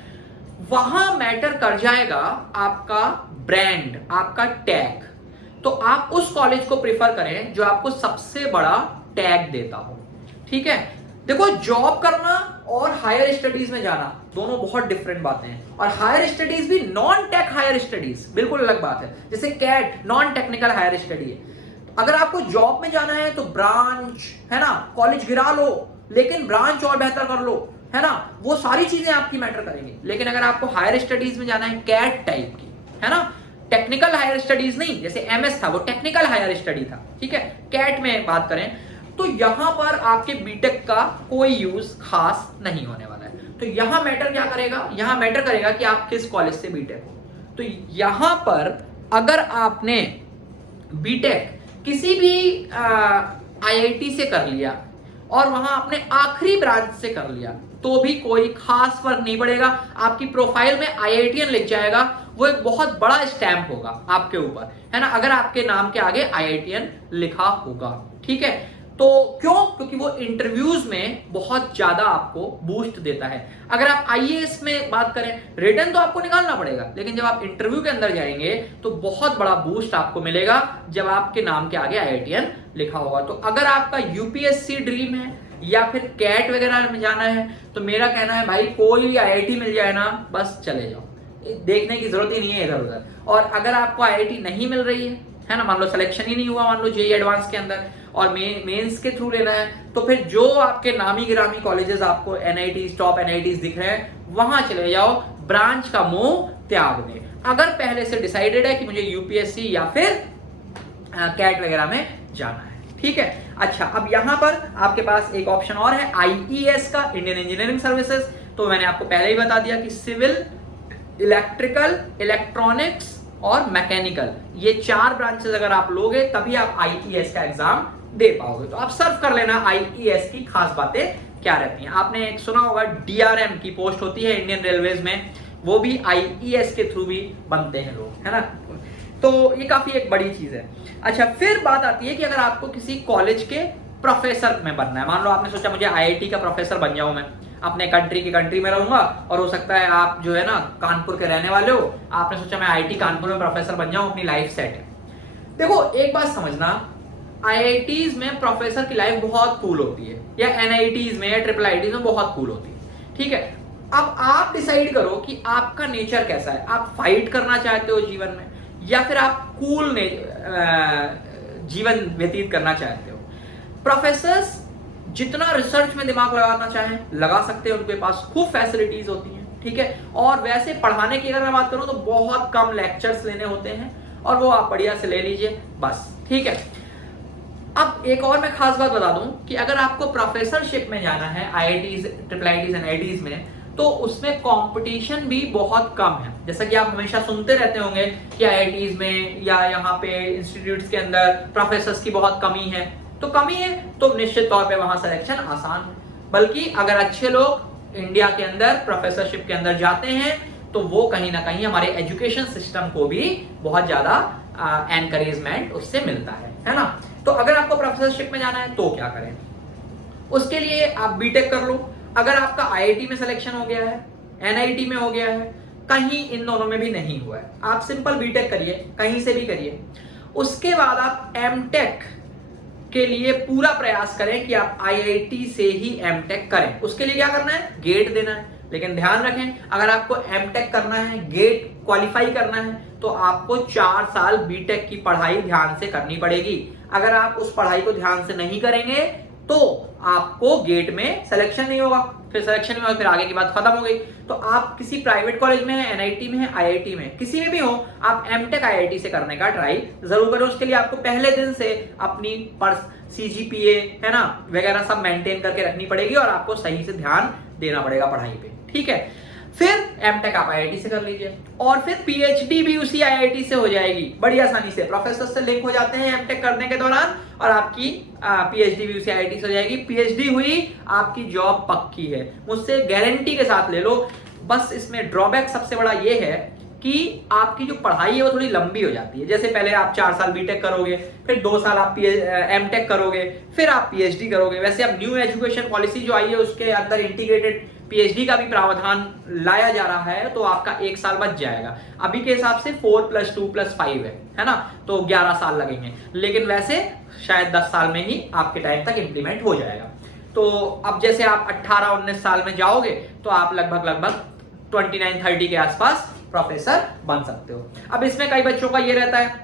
वहां मैटर कर जाएगा आपका ब्रांड, आपका टैग। तो आप उस कॉलेज को प्रिफर करें जो आपको सबसे बड़ा टैग देता हो, ठीक है। देखो जॉब करना और हायर स्टडीज में जाना दोनों बहुत डिफरेंट बातें हैं, और हायर स्टडीज भी नॉन टेक हायर स्टडीज बिल्कुल अलग बात है। जैसे CAT non technical higher study है, अगर आपको जॉब में जाना है तो ब्रांच, है ना, कॉलेज गिरा लो लेकिन ब्रांच और बेहतर कर लो, है ना, वो सारी चीजें आपकी मैटर करेंगी। लेकिन अगर आपको हायर स्टडीज में जाना है कैट टाइप की, है ना, टेक्निकल हायर स्टडीज नहीं, जैसे एमएस था वो टेक्निकल हायर स्टडी था, ठीक है, कैट में बात करें तो यहां पर आपके बीटेक का कोई यूज खास नहीं होने वाला है। तो यहां मैटर क्या करेगा? यहां मैटर करेगा कि आप किस कॉलेज से बीटेक हो। तो यहां पर अगर आपने बीटेक किसी भी आईआईटी से कर लिया और वहां आपने आखिरी ब्रांच से कर लिया तो भी कोई खास फर्क नहीं पड़ेगा, आपकी प्रोफाइल में आईआईटीएन लिख जाएगा, वो एक बहुत बड़ा स्टैम्प होगा आपके ऊपर, है ना, अगर आपके नाम के आगे आईआईटीएन लिखा होगा, ठीक है। तो क्यों? क्योंकि वो इंटरव्यूज में बहुत ज्यादा आपको बूस्ट देता है। अगर आप आईएएस में बात करें, रिटर्न तो आपको निकालना पड़ेगा, लेकिन जब आप इंटरव्यू के अंदर जाएंगे तो बहुत बड़ा बूस्ट आपको मिलेगा जब आपके नाम के आगे आईआईटीएन लिखा होगा। तो अगर आपका यूपीएससी ड्रीम है या फिर कैट वगैरह में जाना है तो मेरा कहना है भाई कोई भी आईआईटी मिल जाए ना, बस चले जाओ, देखने की जरूरत ही नहीं है इधर उधर। और अगर आपको आईआईटी नहीं मिल रही है ना, मान लो सिलेक्शन ही नहीं हुआ, मान लो जेईई एडवांस के अंदर और मेंस के थ्रू लेना है, तो फिर जो आपके नामी गिरामी कॉलेजेस आपको एनआईटीज, टॉप एनआईटीज दिख रहे हैं वहां चले जाओ, ब्रांच का मोह त्याग दें। अगर पहले से डिसाइडेड है कि मुझे यूपीएससी या फिर कैट वगैरह में जाना है। ठीक है, अच्छा अब यहां पर आपके पास एक ऑप्शन और है आईईएस का, इंडियन इंजीनियरिंग सर्विसेज। तो मैंने आपको पहले ही बता दिया कि सिविल, इलेक्ट्रिकल, इलेक्ट्रॉनिक्स और मैकेनिकल, ये 4 ब्रांचेस अगर आप लोगे तभी आप आईईएस का एग्जाम दे पाओगे। तो आप सर्व कर लेना आईईएस की खास बातें क्या रहती हैं। आपने एक सुना होगा डीआरएम की पोस्ट होती है इंडियन रेलवेज में, वो भी आईईएस के थ्रू भी बनते हैं लोग, है ना। तो ये काफी एक बड़ी चीज है। अच्छा, फिर बात आती है कि अगर आपको किसी कॉलेज के प्रोफेसर में बनना है, मान लो आपने सोचा मुझे आईआईटी का प्रोफेसर बन जाऊं, मैं अपने कंट्री में रहूंगा, और हो सकता है आप जो है ना कानपुर के रहने वाले हो, आपने सोचा मैं आईआईटी कानपुर में प्रोफेसर बन जाऊं, अपनी लाइफ सेट है। देखो एक बात समझना, आईआईटीज में प्रोफेसर की लाइफ बहुत कूल होती है, या एनआईटीज में या ट्रिपल आईटीज में बहुत कूल होती है। ठीक है, अब आप डिसाइड करो कि आपका नेचर कैसा है, आप फाइट करना चाहते हो जीवन में, या फिर आप कूल जीवन व्यतीत करना चाहते हो। प्रोफेसर्स जितना रिसर्च में दिमाग लगाना चाहें लगा सकते हैं, उनके पास खूब फैसिलिटीज होती हैं। ठीक है, और वैसे पढ़ाने की अगर मैं बात करूं तो बहुत कम लेक्चर्स लेने होते हैं, और वो आप बढ़िया से ले लीजिए बस। ठीक है, अब एक और मैं खास बात बता दूं कि अगर आपको प्रोफेसरशिप में जाना है आईआईटीज, ट्रिपल आईटीज, एनआईटीज में, तो उसमें कंपटीशन भी बहुत कम है। जैसा कि आप हमेशा सुनते रहते होंगे कि आईआईटीज में या यहाँ पे इंस्टीट्यूट्स के अंदर प्रोफेसर्स की बहुत कमी है, तो कमी है तो निश्चित तौर पे वहां सिलेक्शन आसान है। बल्कि अगर अच्छे लोग इंडिया के अंदर प्रोफेसरशिप के अंदर जाते हैं तो वो कहीं ना कहीं हमारे एजुकेशन सिस्टम को भी बहुत ज्यादा एनकरेजमेंट उससे मिलता है ना। तो अगर आपको प्रोफेसरशिप में जाना है तो क्या करें, उसके लिए आप बीटेक कर लो। अगर आपका आईआईटी में सिलेक्शन हो गया है, एनआईटी में हो गया है, कहीं इन दोनों में भी नहीं हुआ है, आप सिंपल बीटेक करिए, कहीं से भी करिए। उसके बाद आप एमटेक के लिए पूरा प्रयास करें कि आप आईआईटी से ही एमटेक करें। उसके लिए क्या करना है, गेट देना है। लेकिन ध्यान रखें, अगर आपको एमटेक करना है, गेट क्वालिफाई करना है, तो आपको 4 साल बीटेक की पढ़ाई ध्यान से करनी पड़ेगी। अगर आप उस पढ़ाई को ध्यान से नहीं करेंगे तो आपको गेट में सिलेक्शन नहीं होगा, फिर सिलेक्शन नहीं होगा, फिर आगे की बात खत्म हो गई। तो आप किसी प्राइवेट कॉलेज में है, एनआईटी में है, आईआईटी में, किसी में भी हो, आप एमटेक आईआईटी से करने का ट्राई जरूर करें। उसके लिए आपको पहले दिन से अपनी सीजीपीए है ना वगैरह सब मेंटेन करके रखनी पड़ेगी, और आपको सही से ध्यान देना पड़ेगा पढ़ाई पे। ठीक है, फिर एमटेक आप आईआईटी से कर लीजिए, और फिर पीएचडी भी उसी आईआईटी से हो जाएगी बड़ी आसानी से। प्रोफेसर से लिंक हो जाते हैं एमटेक करने के दौरान, और आपकी पीएचडी भी उसी आईआईटी से हो जाएगी। पीएचडी हुई, आपकी जॉब पक्की है, मुझसे गारंटी के साथ ले लो। बस इसमें ड्रॉबैक सबसे बड़ा ये है कि आपकी जो पढ़ाई है वो थोड़ी लंबी हो जाती है। जैसे पहले आप 4 साल बीटेक करोगे, फिर 2 साल आप एमटेक करोगे, फिर आप पीएचडी करोगे। वैसे अब न्यू एजुकेशन पॉलिसी जो आई है उसके अंदर इंटीग्रेटेड पीएचडी का भी प्रावधान लाया जा रहा है, तो आपका 1 साल बच जाएगा। अभी के हिसाब से 4+2+5 है ना, तो 11 साल लगेंगे, लेकिन वैसे शायद 10 साल में ही आपके टाइम तक इंप्लीमेंट हो जाएगा। तो अब जैसे आप 18-19 साल में जाओगे तो आप लगभग 29-30 के आसपास प्रोफेसर बन सकते हो। अब इसमें कई बच्चों का ये रहता है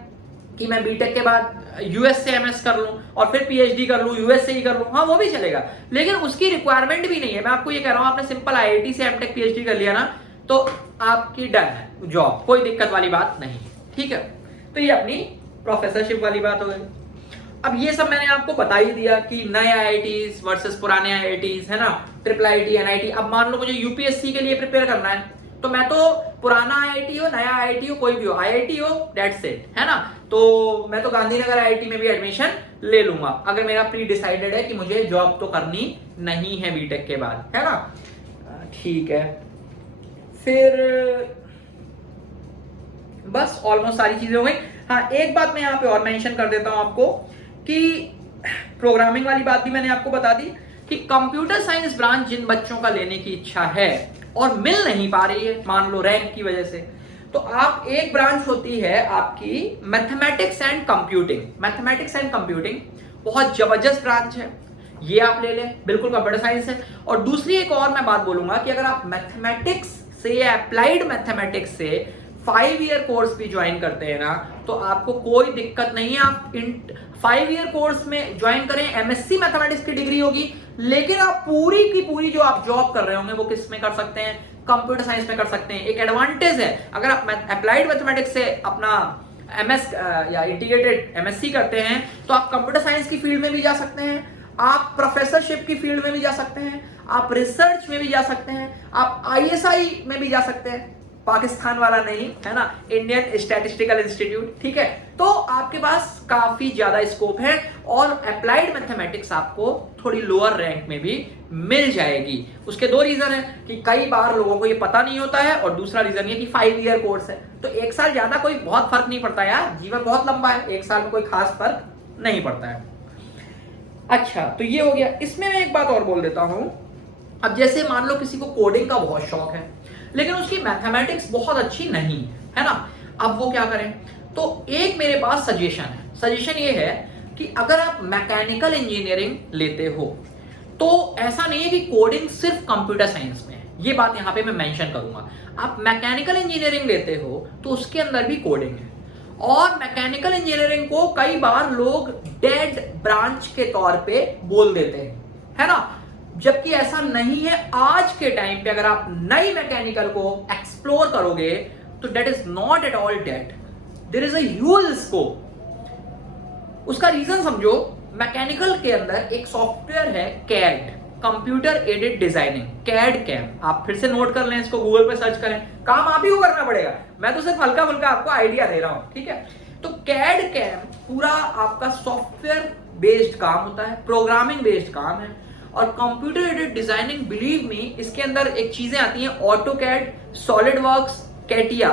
कि मैं बीटेक के बाद यूएस से एमएस कर लूं और फिर पीएचडी कर लूं, यूएस से ही कर लूं, हाँ वो भी चलेगा, लेकिन उसकी रिक्वायरमेंट भी नहीं है। मैं आपको ये कह रहा हूं, आपने सिंपल आईआईटी से एमटेक पीएचडी कर लिया ना, तो आपकी डन है जॉब, कोई दिक्कत वाली बात नहीं। ठीक है, तो ये अपनी प्रोफेसरशिप वाली बात हो गई। अब ये सब मैंने आपको बता ही दिया कि नए आईआईटीज वर्सेस पुराने आईआईटीज है ना, ट्रिपल आईटी, एनआईटी। अब मान लो मुझे यूपीएससी के लिए प्रिपेयर करना है, तो मैं तो पुराना आईआईटी हो, नया आईआईटी हो, कोई भी हो, आईआईटी हो, दैट्स इट, है ना। तो मैं तो गांधीनगर आईआईटी में भी एडमिशन ले लूंगा, अगर मेरा प्री डिसाइडेड है कि मुझे जॉब तो करनी नहीं है बीटेक के बाद, है ना। ठीक है, फिर बस ऑलमोस्ट सारी चीजें हो गई। हाँ, एक बात मैं यहाँ पे और मेंशन कर देता हूँ आपको कि प्रोग्रामिंग वाली बात भी मैंने आपको बता दी कि कंप्यूटर साइंस ब्रांच जिन बच्चों का लेने की इच्छा है और मिल नहीं पा रही है, मान लो रैंक की वजह से, तो आप एक ब्रांच होती है आपकी mathematics and computing. Mathematics and computing बहुत जबरदस्त ब्रांच है, ये आप ले लें, बिल्कुल कंप्यूटर साइंस है। और दूसरी एक और मैं बात बोलूंगा कि अगर आप मैथमेटिक्स से या अप्लाइड मैथमेटिक्स से 5 ईयर कोर्स भी ज्वाइन करते हैं ना, तो आपको कोई दिक्कत नहीं है। आप 5 ईयर कोर्स में ज्वाइन करें, एमएससी मैथमेटिक्स की डिग्री होगी, लेकिन आप पूरी की पूरी जो आप जॉब कर रहे होंगे वो किस में कर सकते हैं, कंप्यूटर साइंस में कर सकते हैं। एक एडवांटेज है, अगर आप अप्लाइड मैथमेटिक्स से अपना MS या इंटीग्रेटेड MSc करते हैं तो आप कंप्यूटर साइंस की फील्ड में भी जा सकते हैं, आप प्रोफेसरशिप की फील्ड में भी जा सकते हैं, आप रिसर्च में भी जा सकते हैं, आप ISI में भी जा सकते हैं, पाकिस्तान वाला नहीं है ना, इंडियन स्टैटिस्टिकल इंस्टीट्यूट, ठीक है। तो आपके पास काफी ज्यादा स्कोप है और अप्लाइड मैथमेटिक्स आपको थोड़ी लोअर रैंक में भी मिल जाएगी। उसके दो रीजन है कि कई बार लोगों को ये पता नहीं होता है और दूसरा रीजन ये कि 5 ईयर कोर्स है, तो एक साल ज्यादा कोई बहुत फर्क नहीं पड़ता यार, जीवन बहुत लंबा है, एक साल में कोई खास फर्क नहीं पड़ता है। अच्छा, तो ये हो गया। इसमें मैं एक बात और बोल देता हूं, अब जैसे मान लो किसी को कोडिंग का बहुत शौक है लेकिन उसकी मैथमेटिक्स बहुत अच्छी नहीं है ना, अब वो क्या करें? तो एक मेरे पास सजेशन है, सजेशन ये है कि अगर आप मैकेनिकल इंजीनियरिंग लेते हो तो ऐसा नहीं है कि कोडिंग सिर्फ कंप्यूटर साइंस में है, ये बात यहां पे मैं मेंशन करूंगा। आप मैकेनिकल इंजीनियरिंग लेते हो तो उसके अंदर भी कोडिंग है, और मैकेनिकल इंजीनियरिंग को कई बार लोग डेड ब्रांच के तौर पे बोल देते हैं, है ना, जबकि ऐसा नहीं है। आज के टाइम पे अगर आप नई मैकेनिकल को एक्सप्लोर करोगे तो that is not at all dead, there is a huge scope. उसका रीजन समझो, मैकेनिकल के अंदर एक सॉफ्टवेयर है CAD, computer aided designing, CAD CAM, आप फिर से नोट कर लें, इसको गूगल पे सर्च करें, काम आप ही को करना पड़ेगा, मैं तो सिर्फ हल्का फुल्का आपको आइडिया दे रहा हूं, ठीक है। तो कैड कैम पूरा आपका सॉफ्टवेयर बेस्ड काम होता है, प्रोग्रामिंग बेस्ड काम है। और computer aided designing, believe me, इसके अंदर एक चीजें आती हैं ऑटोकैड, सॉलिडवर्क्स, कैटिया,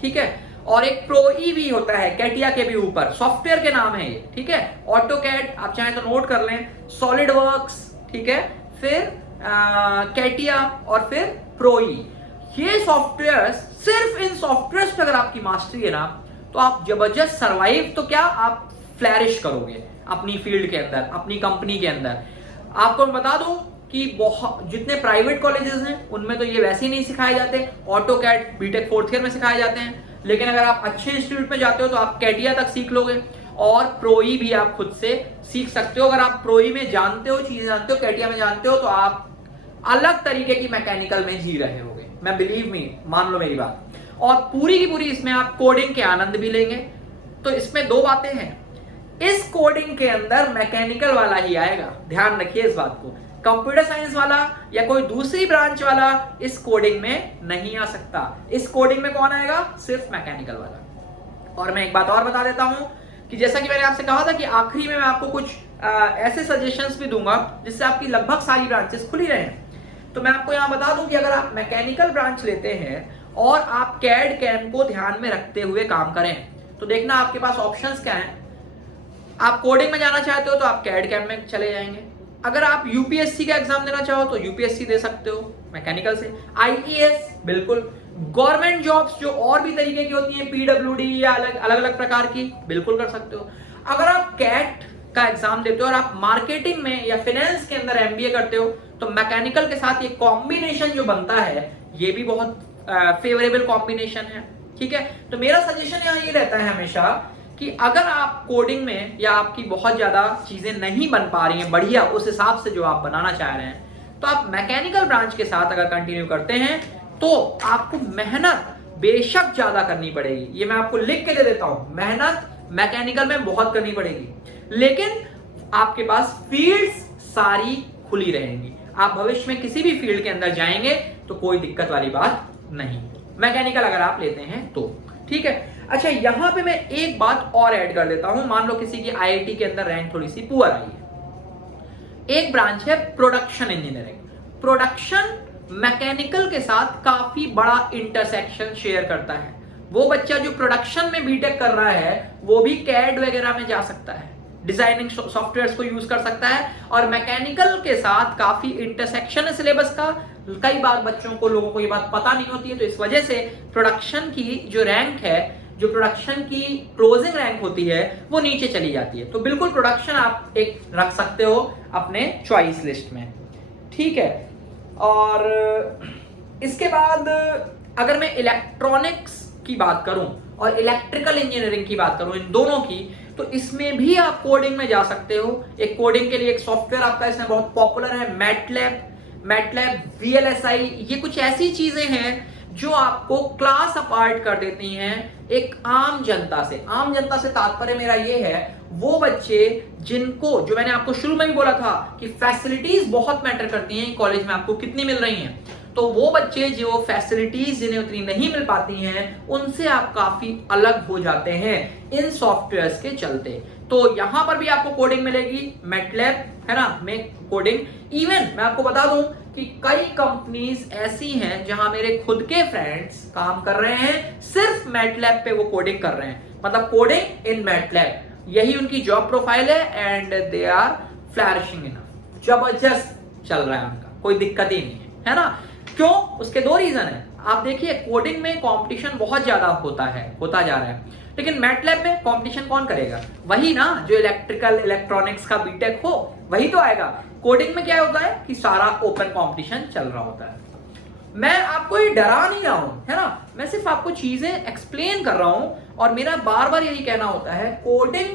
ठीक है, और एक प्रोई भी होता है कैटिया के भी ऊपर, सॉफ्टवेयर के नाम है ये, ठीक है। ऑटोकैड आप चाहें तो नोट कर लें, सॉलिडवर्क्स, ठीक है, फिर कैटिया और फिर प्रोई। ये सॉफ्टवेयर, सिर्फ इन सॉफ्टवेयर पे अगर आपकी मास्टरी है ना तो आप जबरदस्त सर्वाइव तो क्या, आप फ्लैरिश करोगे अपनी फील्ड के अंदर, अपनी कंपनी के अंदर। आपको मैं बता दूं कि बहुत जितने प्राइवेट कॉलेजेस हैं उनमें तो ये वैसे ही नहीं सिखाए जाते, ऑटोकैड बीटेक 4th ईयर में सिखाए जाते हैं, लेकिन अगर आप अच्छे इंस्टीट्यूट में जाते हो तो आप कैटिया तक सीख लोगे और प्रोई भी आप खुद से सीख सकते हो। अगर आप प्रोई में जानते हो, चीजें जानते हो, कैटिया में जानते हो, तो आप अलग तरीके की मैकेनिकल में जी रहे होगे, मैं बिलीव मी, मान लो मेरी बात। और पूरी की पूरी इसमें आप कोडिंग के आनंद भी लेंगे। तो इसमें दो बातें हैं, इस कोडिंग के अंदर मैकेनिकल वाला ही आएगा, ध्यान रखिए इस बात को, कंप्यूटर साइंस वाला या कोई दूसरी ब्रांच वाला इस कोडिंग में नहीं आ सकता। इस कोडिंग में कौन आएगा? सिर्फ मैकेनिकल वाला। और मैं एक बात और बता देता हूं कि जैसा कि मैंने आपसे कहा था कि आखिरी में मैं आपको कुछ ऐसे सजेशंस भी दूंगा जिससे आपकी लगभग सारी ब्रांचेस खुली रहे। तो मैं आपको यहां बता दूं कि अगर आप मैकेनिकल ब्रांच लेते हैं और आप कैड कैम को ध्यान में रखते हुए काम करें तो देखना आपके पास ऑप्शंस क्या हैं। आप कोडिंग में जाना चाहते हो तो आप कैड कैम में चले जाएंगे, अगर आप यूपीएससी का एग्जाम देना चाहो तो यूपीएससी दे सकते हो मैकेनिकल से, आईईएस बिल्कुल, गवर्नमेंट जॉब्स जो और भी तरीके की होती हैं पीडब्ल्यूडी या अलग अलग प्रकार की, बिल्कुल कर सकते हो। अगर आप कैट का एग्जाम देते हो और आप मार्केटिंग में या फाइनेंस के अंदर एमबीए करते हो तो मैकेनिकल के साथ ये कॉम्बिनेशन जो बनता है ये भी बहुत फेवरेबल कॉम्बिनेशन है, ठीक है। तो मेरा सजेशन यहाँ ये रहता है हमेशा कि अगर आप कोडिंग में या आपकी बहुत ज्यादा चीजें नहीं बन पा रही हैं बढ़िया उस हिसाब से जो आप बनाना चाह रहे हैं तो आप मैकेनिकल ब्रांच के साथ अगर कंटिन्यू करते हैं तो आपको मेहनत बेशक ज्यादा करनी पड़ेगी, ये मैं आपको लिख के दे देता हूं, मेहनत मैकेनिकल में बहुत करनी पड़ेगी, लेकिन आपके पास फील्ड्स सारी खुली रहेंगी, आप भविष्य में किसी भी फील्ड के अंदर जाएंगे तो कोई दिक्कत वाली बात नहीं, मैकेनिकल अगर आप लेते हैं तो, ठीक है। अच्छा, यहां पे मैं एक बात और ऐड कर देता हूं, मान लो किसी की आईआईटी के अंदर रैंक थोड़ी सी पुअर आई है, एक ब्रांच है प्रोडक्शन इंजीनियरिंग। प्रोडक्शन मैकेनिकल के साथ काफी बड़ा इंटरसेक्शन शेयर करता है, वो बच्चा जो प्रोडक्शन में बीटेक कर रहा है वो भी कैड वगैरह में जा सकता है, डिजाइनिंग सॉफ्टवेयर्स को यूज कर सकता है, और मैकेनिकल के साथ काफी इंटरसेक्शन है सिलेबस का। कई बार बच्चों को, लोगों को ये बात पता नहीं होती है, तो इस वजह से प्रोडक्शन की जो रैंक है, जो प्रोडक्शन की क्लोजिंग रैंक होती है वो नीचे चली जाती है। तो बिल्कुल प्रोडक्शन आप एक रख सकते हो अपने चॉइस लिस्ट में, ठीक है। और इसके बाद अगर मैं इलेक्ट्रॉनिक्स की बात करूं और इलेक्ट्रिकल इंजीनियरिंग की बात करूं, इन दोनों की, तो इसमें भी आप कोडिंग में जा सकते हो। एक कोडिंग के लिए एक सॉफ्टवेयर आपका इसमें बहुत पॉपुलर है, मैटलैब, VLSI, ये कुछ ऐसी चीजें हैं जो आपको क्लास अपार्ट कर देती हैं एक आम जनता से। आम जनता से तात्पर्य मेरा ये है, वो बच्चे जिनको, जो मैंने आपको शुरू में भी बोला था कि फैसिलिटीज बहुत मैटर करती हैं कॉलेज में आपको कितनी मिल रही हैं, तो वो बच्चे जो फैसिलिटीज जिन्हें उतनी नहीं मिल पाती हैं, उनसे आप काफी अलग हो जाते हैं इन सॉफ्टवेयर्स के चलते। तो यहां पर भी आपको कोडिंग मिलेगी, मैटलैब है ना, में कोडिंग। इवन मैं आपको बता दूं कि कई कंपनीज ऐसी हैं जहां मेरे खुद के फ्रेंड्स काम कर रहे हैं, सिर्फ मैटलैब पे वो कोडिंग कर रहे हैं, मतलब कोडिंग इन मैटलैब, यही उनकी जॉब प्रोफाइल है एंड दे आर फ्लैरिशिंग इनफ, जबरदस्त चल रहा है उनका, कोई दिक्कत ही नहीं है ना। क्यों? उसके दो रीजन है। आप देखिए कोडिंग में कंपटीशन बहुत ज्यादा होता जा रहा है, लेकिन मैटलैब में कंपटीशन कौन करेगा? वही ना जो इलेक्ट्रिकल इलेक्ट्रॉनिक्स का बीटेक हो वही तो आएगा। कोडिंग में क्या होता है कि सारा ओपन कंपटीशन चल रहा होता है। मैं आपको ये डरा नहीं रहा हूं, है ना, मैं सिर्फ आपको चीजें एक्सप्लेन कर रहा हूं और मेरा बार बार यही कहना होता है, कोडिंग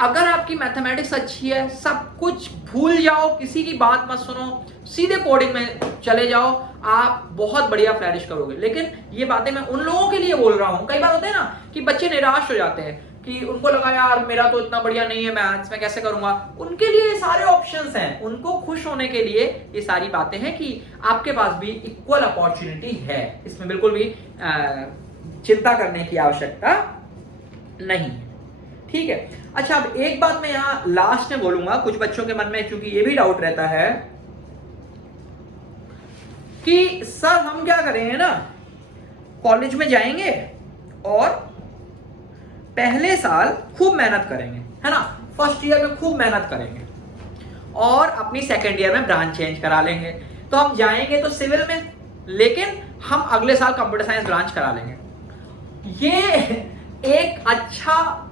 अगर आपकी मैथमेटिक्स अच्छी है, सब कुछ भूल जाओ, किसी की बात मत सुनो, सीधे कोडिंग में चले जाओ, आप बहुत बढ़िया फ्लैरिश करोगे। लेकिन ये बातें मैं उन लोगों के लिए बोल रहा हूं, कई बार होता है ना कि बच्चे निराश हो जाते हैं कि उनको लगा यार मेरा तो इतना बढ़िया नहीं है मैथ्स, मैं कैसे करूंगा। उनके लिए ये सारे ऑप्शंस हैं, उनको खुश होने के लिए ये सारी बातें हैं कि आपके पास भी इक्वल अपॉर्चुनिटी है, इसमें बिल्कुल भी चिंता करने की आवश्यकता नहीं है। ठीक है, अच्छा अब एक बात मैं यहां लास्ट में बोलूंगा, कुछ बच्चों के मन में क्योंकि ये भी डाउट रहता है कि सर हम क्या करेंगे ना, कॉलेज में जाएंगे और पहले साल खूब मेहनत करेंगे, है ना, फर्स्ट ईयर में खूब मेहनत करेंगे और अपनी सेकेंड ईयर में ब्रांच चेंज करा लेंगे। तो हम जाएंगे तो सिविल में, लेकिन हम अगले साल कंप्यूटर साइंस ब्रांच करा लेंगे। ये एक अच्छा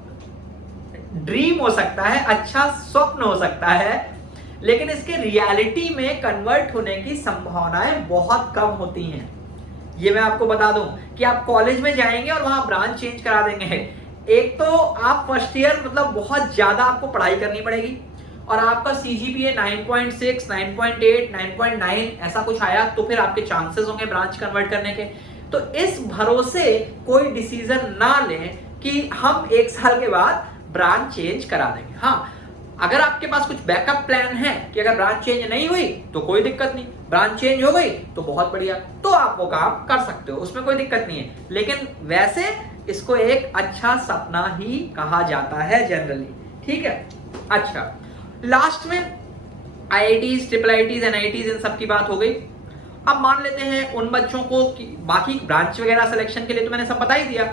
ड्रीम हो सकता है, अच्छा स्वप्न हो सकता है, लेकिन इसके रियलिटी में कन्वर्ट होने की संभावनाएं बहुत कम होती हैं। ये मैं आपको बता दूं कि आप कॉलेज में जाएंगे और वहां ब्रांच चेंज करा देंगे। एक तो आप फर्स्ट ईयर मतलब बहुत ज्यादा आपको पढ़ाई करनी पड़ेगी और आपका सीजीपीए 9.6, 9.8, 9.9 ऐसा कुछ आया तो फिर आपके चांसेस होंगे ब्रांच कन्वर्ट करने के। तो इस भरोसे कोई डिसीजन ना लें कि हम एक साल के बाद ब्रांच चेंज करा देंगे। हाँ, अगर आपके पास कुछ बैकअप प्लान है कि अगर ब्रांच चेंज नहीं हुई तो कोई दिक्कत नहीं, ब्रांच चेंज हो गई तो बहुत बढ़िया, तो आप वो काम कर सकते हो, उसमें कोई दिक्कत नहीं है। लेकिन वैसे इसको एक अच्छा सपना ही कहा जाता है जनरली। ठीक है, अच्छा लास्ट में आईआईटीज, ट्रिपल आईटीज, एनआईटीज इन सब की बात हो गई। अब मान लेते हैं उन बच्चों को कि बाकी ब्रांच वगैरह सिलेक्शन के लिए तो मैंने सब बता ही दिया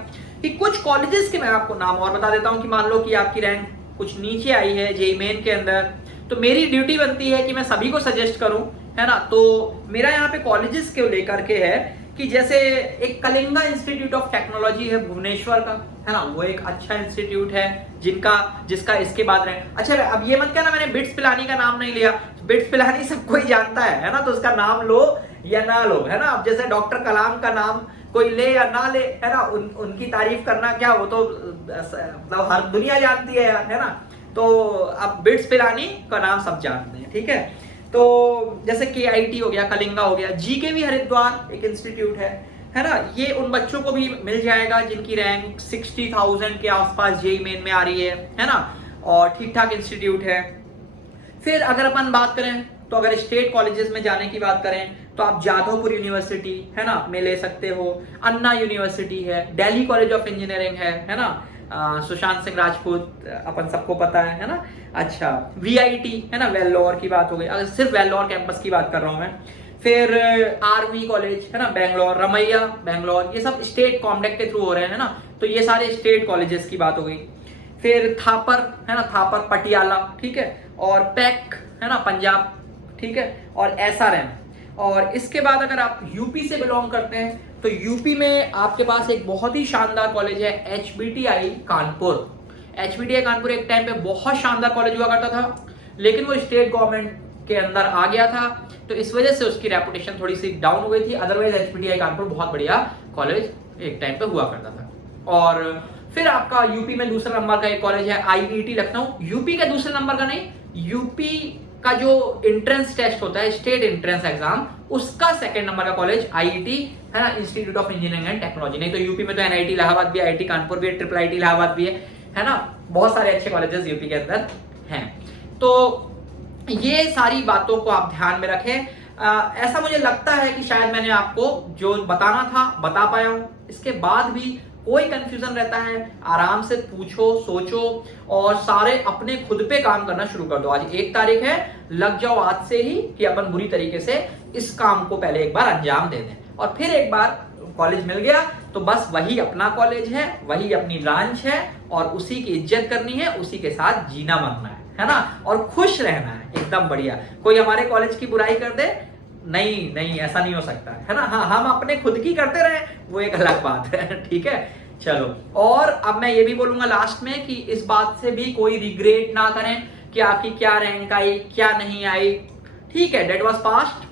कि कुछ कॉलेजेस के मैं आपको नाम और बता देता हूं कि मान लो कि आपकी रैंक कुछ नीचे आई है जेईई मेन के अंदर, तो मेरी ड्यूटी बनती है कि मैं सभी को सजेस्ट करूं, है ना। तो मेरा यहाँ पे कॉलेजेस के लेकर के है कि जैसे एक कलिंगा इंस्टीट्यूट ऑफ टेक्नोलॉजी है भुवनेश्वर का, है ना, वो एक अच्छा इंस्टीट्यूट है जिसका इसके बाद रहे। अच्छा अब ये मत कहना मैंने बिट्स पिलानी का नाम नहीं लिया, बिट्स पिलानी सब कोई जानता है ना, तो उसका नाम लो या ना लो, है ना। अब जैसे डॉक्टर कलाम का नाम कोई ले या ना ले, है ना, उनकी तारीफ करना क्या, वो तो मतलब हर दुनिया जानती है ना। तो अब बिट्स पिलानी का नाम सब जानते हैं, ठीक है। तो जैसे केआईटी हो गया, कलिंगा हो गया, जीकेवी हरिद्वार एक इंस्टीट्यूट है ना, ये उन बच्चों को भी मिल जाएगा जिनकी रैंक 60,000 के आसपास जेईई मेन में आ रही है ना, और ठीक ठाक इंस्टीट्यूट है। फिर अगर अपन बात करें तो अगर स्टेट कॉलेजेस में जाने की बात करें तो आप जादवपुर यूनिवर्सिटी, है ना, में ले सकते हो, अन्ना यूनिवर्सिटी है, दिल्ली कॉलेज ऑफ इंजीनियरिंग है ना, सुशांत सिंह राजपूत अपन सबको पता है ना। अच्छा वीआईटी है ना, वेल्लोर की बात हो गई, अगर सिर्फ वेल्लोर कैंपस की बात कर रहा हूं मैं। फिर आर्मी कॉलेज है ना बेंगलोर, रमैया बेंगलोर, ये सब स्टेट कॉम्डेक के थ्रू हो रहे हैं ना, तो ये सारे स्टेट कॉलेजेस की बात हो गई। फिर थापर है ना, थापर पटियाला, ठीक है, और पैक है ना पंजाब, ठीक है, और एसआरएम। और इसके बाद अगर आप यूपी से बिलोंग करते हैं तो यूपी में आपके पास एक बहुत ही शानदार कॉलेज है एचबीटीआई कानपुर। एचबीटीआई कानपुर एक टाइम पे बहुत शानदार कॉलेज हुआ करता था, लेकिन वो स्टेट गवर्नमेंट के अंदर आ गया था, तो इस वजह से उसकी रेपुटेशन थोड़ी सी डाउन हो गई थी। अदरवाइज एचबीटीआई कानपुर बहुत बढ़िया कॉलेज एक टाइम पे हुआ करता था। और फिर आपका यूपी में दूसरे नंबर का एक कॉलेज है आईआईटी लखनऊ, यूपी के दूसरे नंबर का नहीं, यूपी का जो एंट्रेंस टेस्ट होता है, स्टेट एंट्रेंस एग्जाम, उसका सेकंड नंबर का कॉलेज आईआईटी है ना, institute of engineering and technology. नहीं तो यूपी में तो एनआईटी इलाहाबाद भी, आईआईटी कानपुर भी है, ट्रिपल आईटी इलाहाबाद भी है ना, बहुत सारे अच्छे कॉलेजेस यूपी के अंदर हैं। तो ये सारी बातों को आप ध्यान में रखें। ऐसा मुझे लगता है कि शायद मैंने आपको जो बताना था बता पाया हूं। इसके बाद भी कोई कंफ्यूजन रहता है, आराम से पूछो, सोचो और सारे अपने खुद पे काम करना शुरू कर दो। आज 1 तारीख है, लग जाओ आज से ही कि अपन बुरी तरीके से इस काम को पहले एक बार अंजाम दे दें, और फिर एक बार कॉलेज मिल गया तो बस वही अपना कॉलेज है, वही अपनी ब्रांच है और उसी की इज्जत करनी है, उसी के साथ जीना मरना है ना, और खुश रहना है एकदम बढ़िया। कोई हमारे कॉलेज की बुराई कर दे, नहीं नहीं ऐसा नहीं हो सकता है ना। हाँ, हम अपने खुद की करते रहे, वो एक अलग बात है। ठीक है, चलो। और अब मैं ये भी बोलूंगा लास्ट में कि इस बात से भी कोई रिग्रेट ना करें कि आपकी क्या रैंक आई, क्या नहीं आई। ठीक है, डेट वाज पास्ट।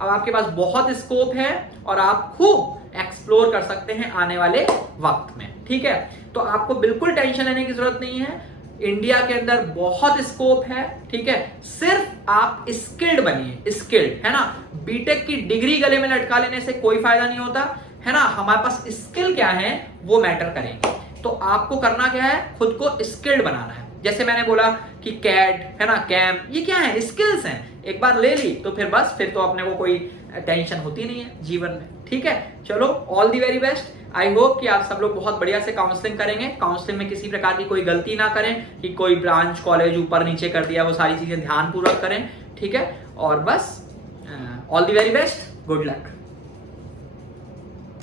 अब आपके पास बहुत स्कोप है और आप खूब एक्सप्लोर कर सकते हैं आने वाले वक्त में। ठीक है, तो आपको बिल्कुल टेंशन लेने की जरूरत नहीं है। इंडिया के अंदर बहुत स्कोप है। ठीक है, सिर्फ आप स्किल्ड बनिए, स्किल्ड है ना। बीटेक की डिग्री गले में लटका लेने से कोई फायदा नहीं होता है ना। हमारे पास स्किल क्या है वो मैटर करेंगे। तो आपको करना क्या है, खुद को स्किल्ड बनाना है। जैसे मैंने बोला कि कैट है ना, कैम, ये क्या है, स्किल्स हैं। एक बार ले ली तो फिर बस, फिर तो अपने को कोई टेंशन होती नहीं है जीवन में। ठीक है, चलो, all the very best. I hope कि आप सब लोग बहुत बढ़िया से काउंसलिंग करेंगे। काउंसलिंग में किसी प्रकार की कोई गलती ना करें कि कोई ब्रांच कॉलेज ऊपर नीचे कर दिया, वो सारी चीजें ध्यान पूर्वक करें। ठीक है, और बस all the very best, good luck.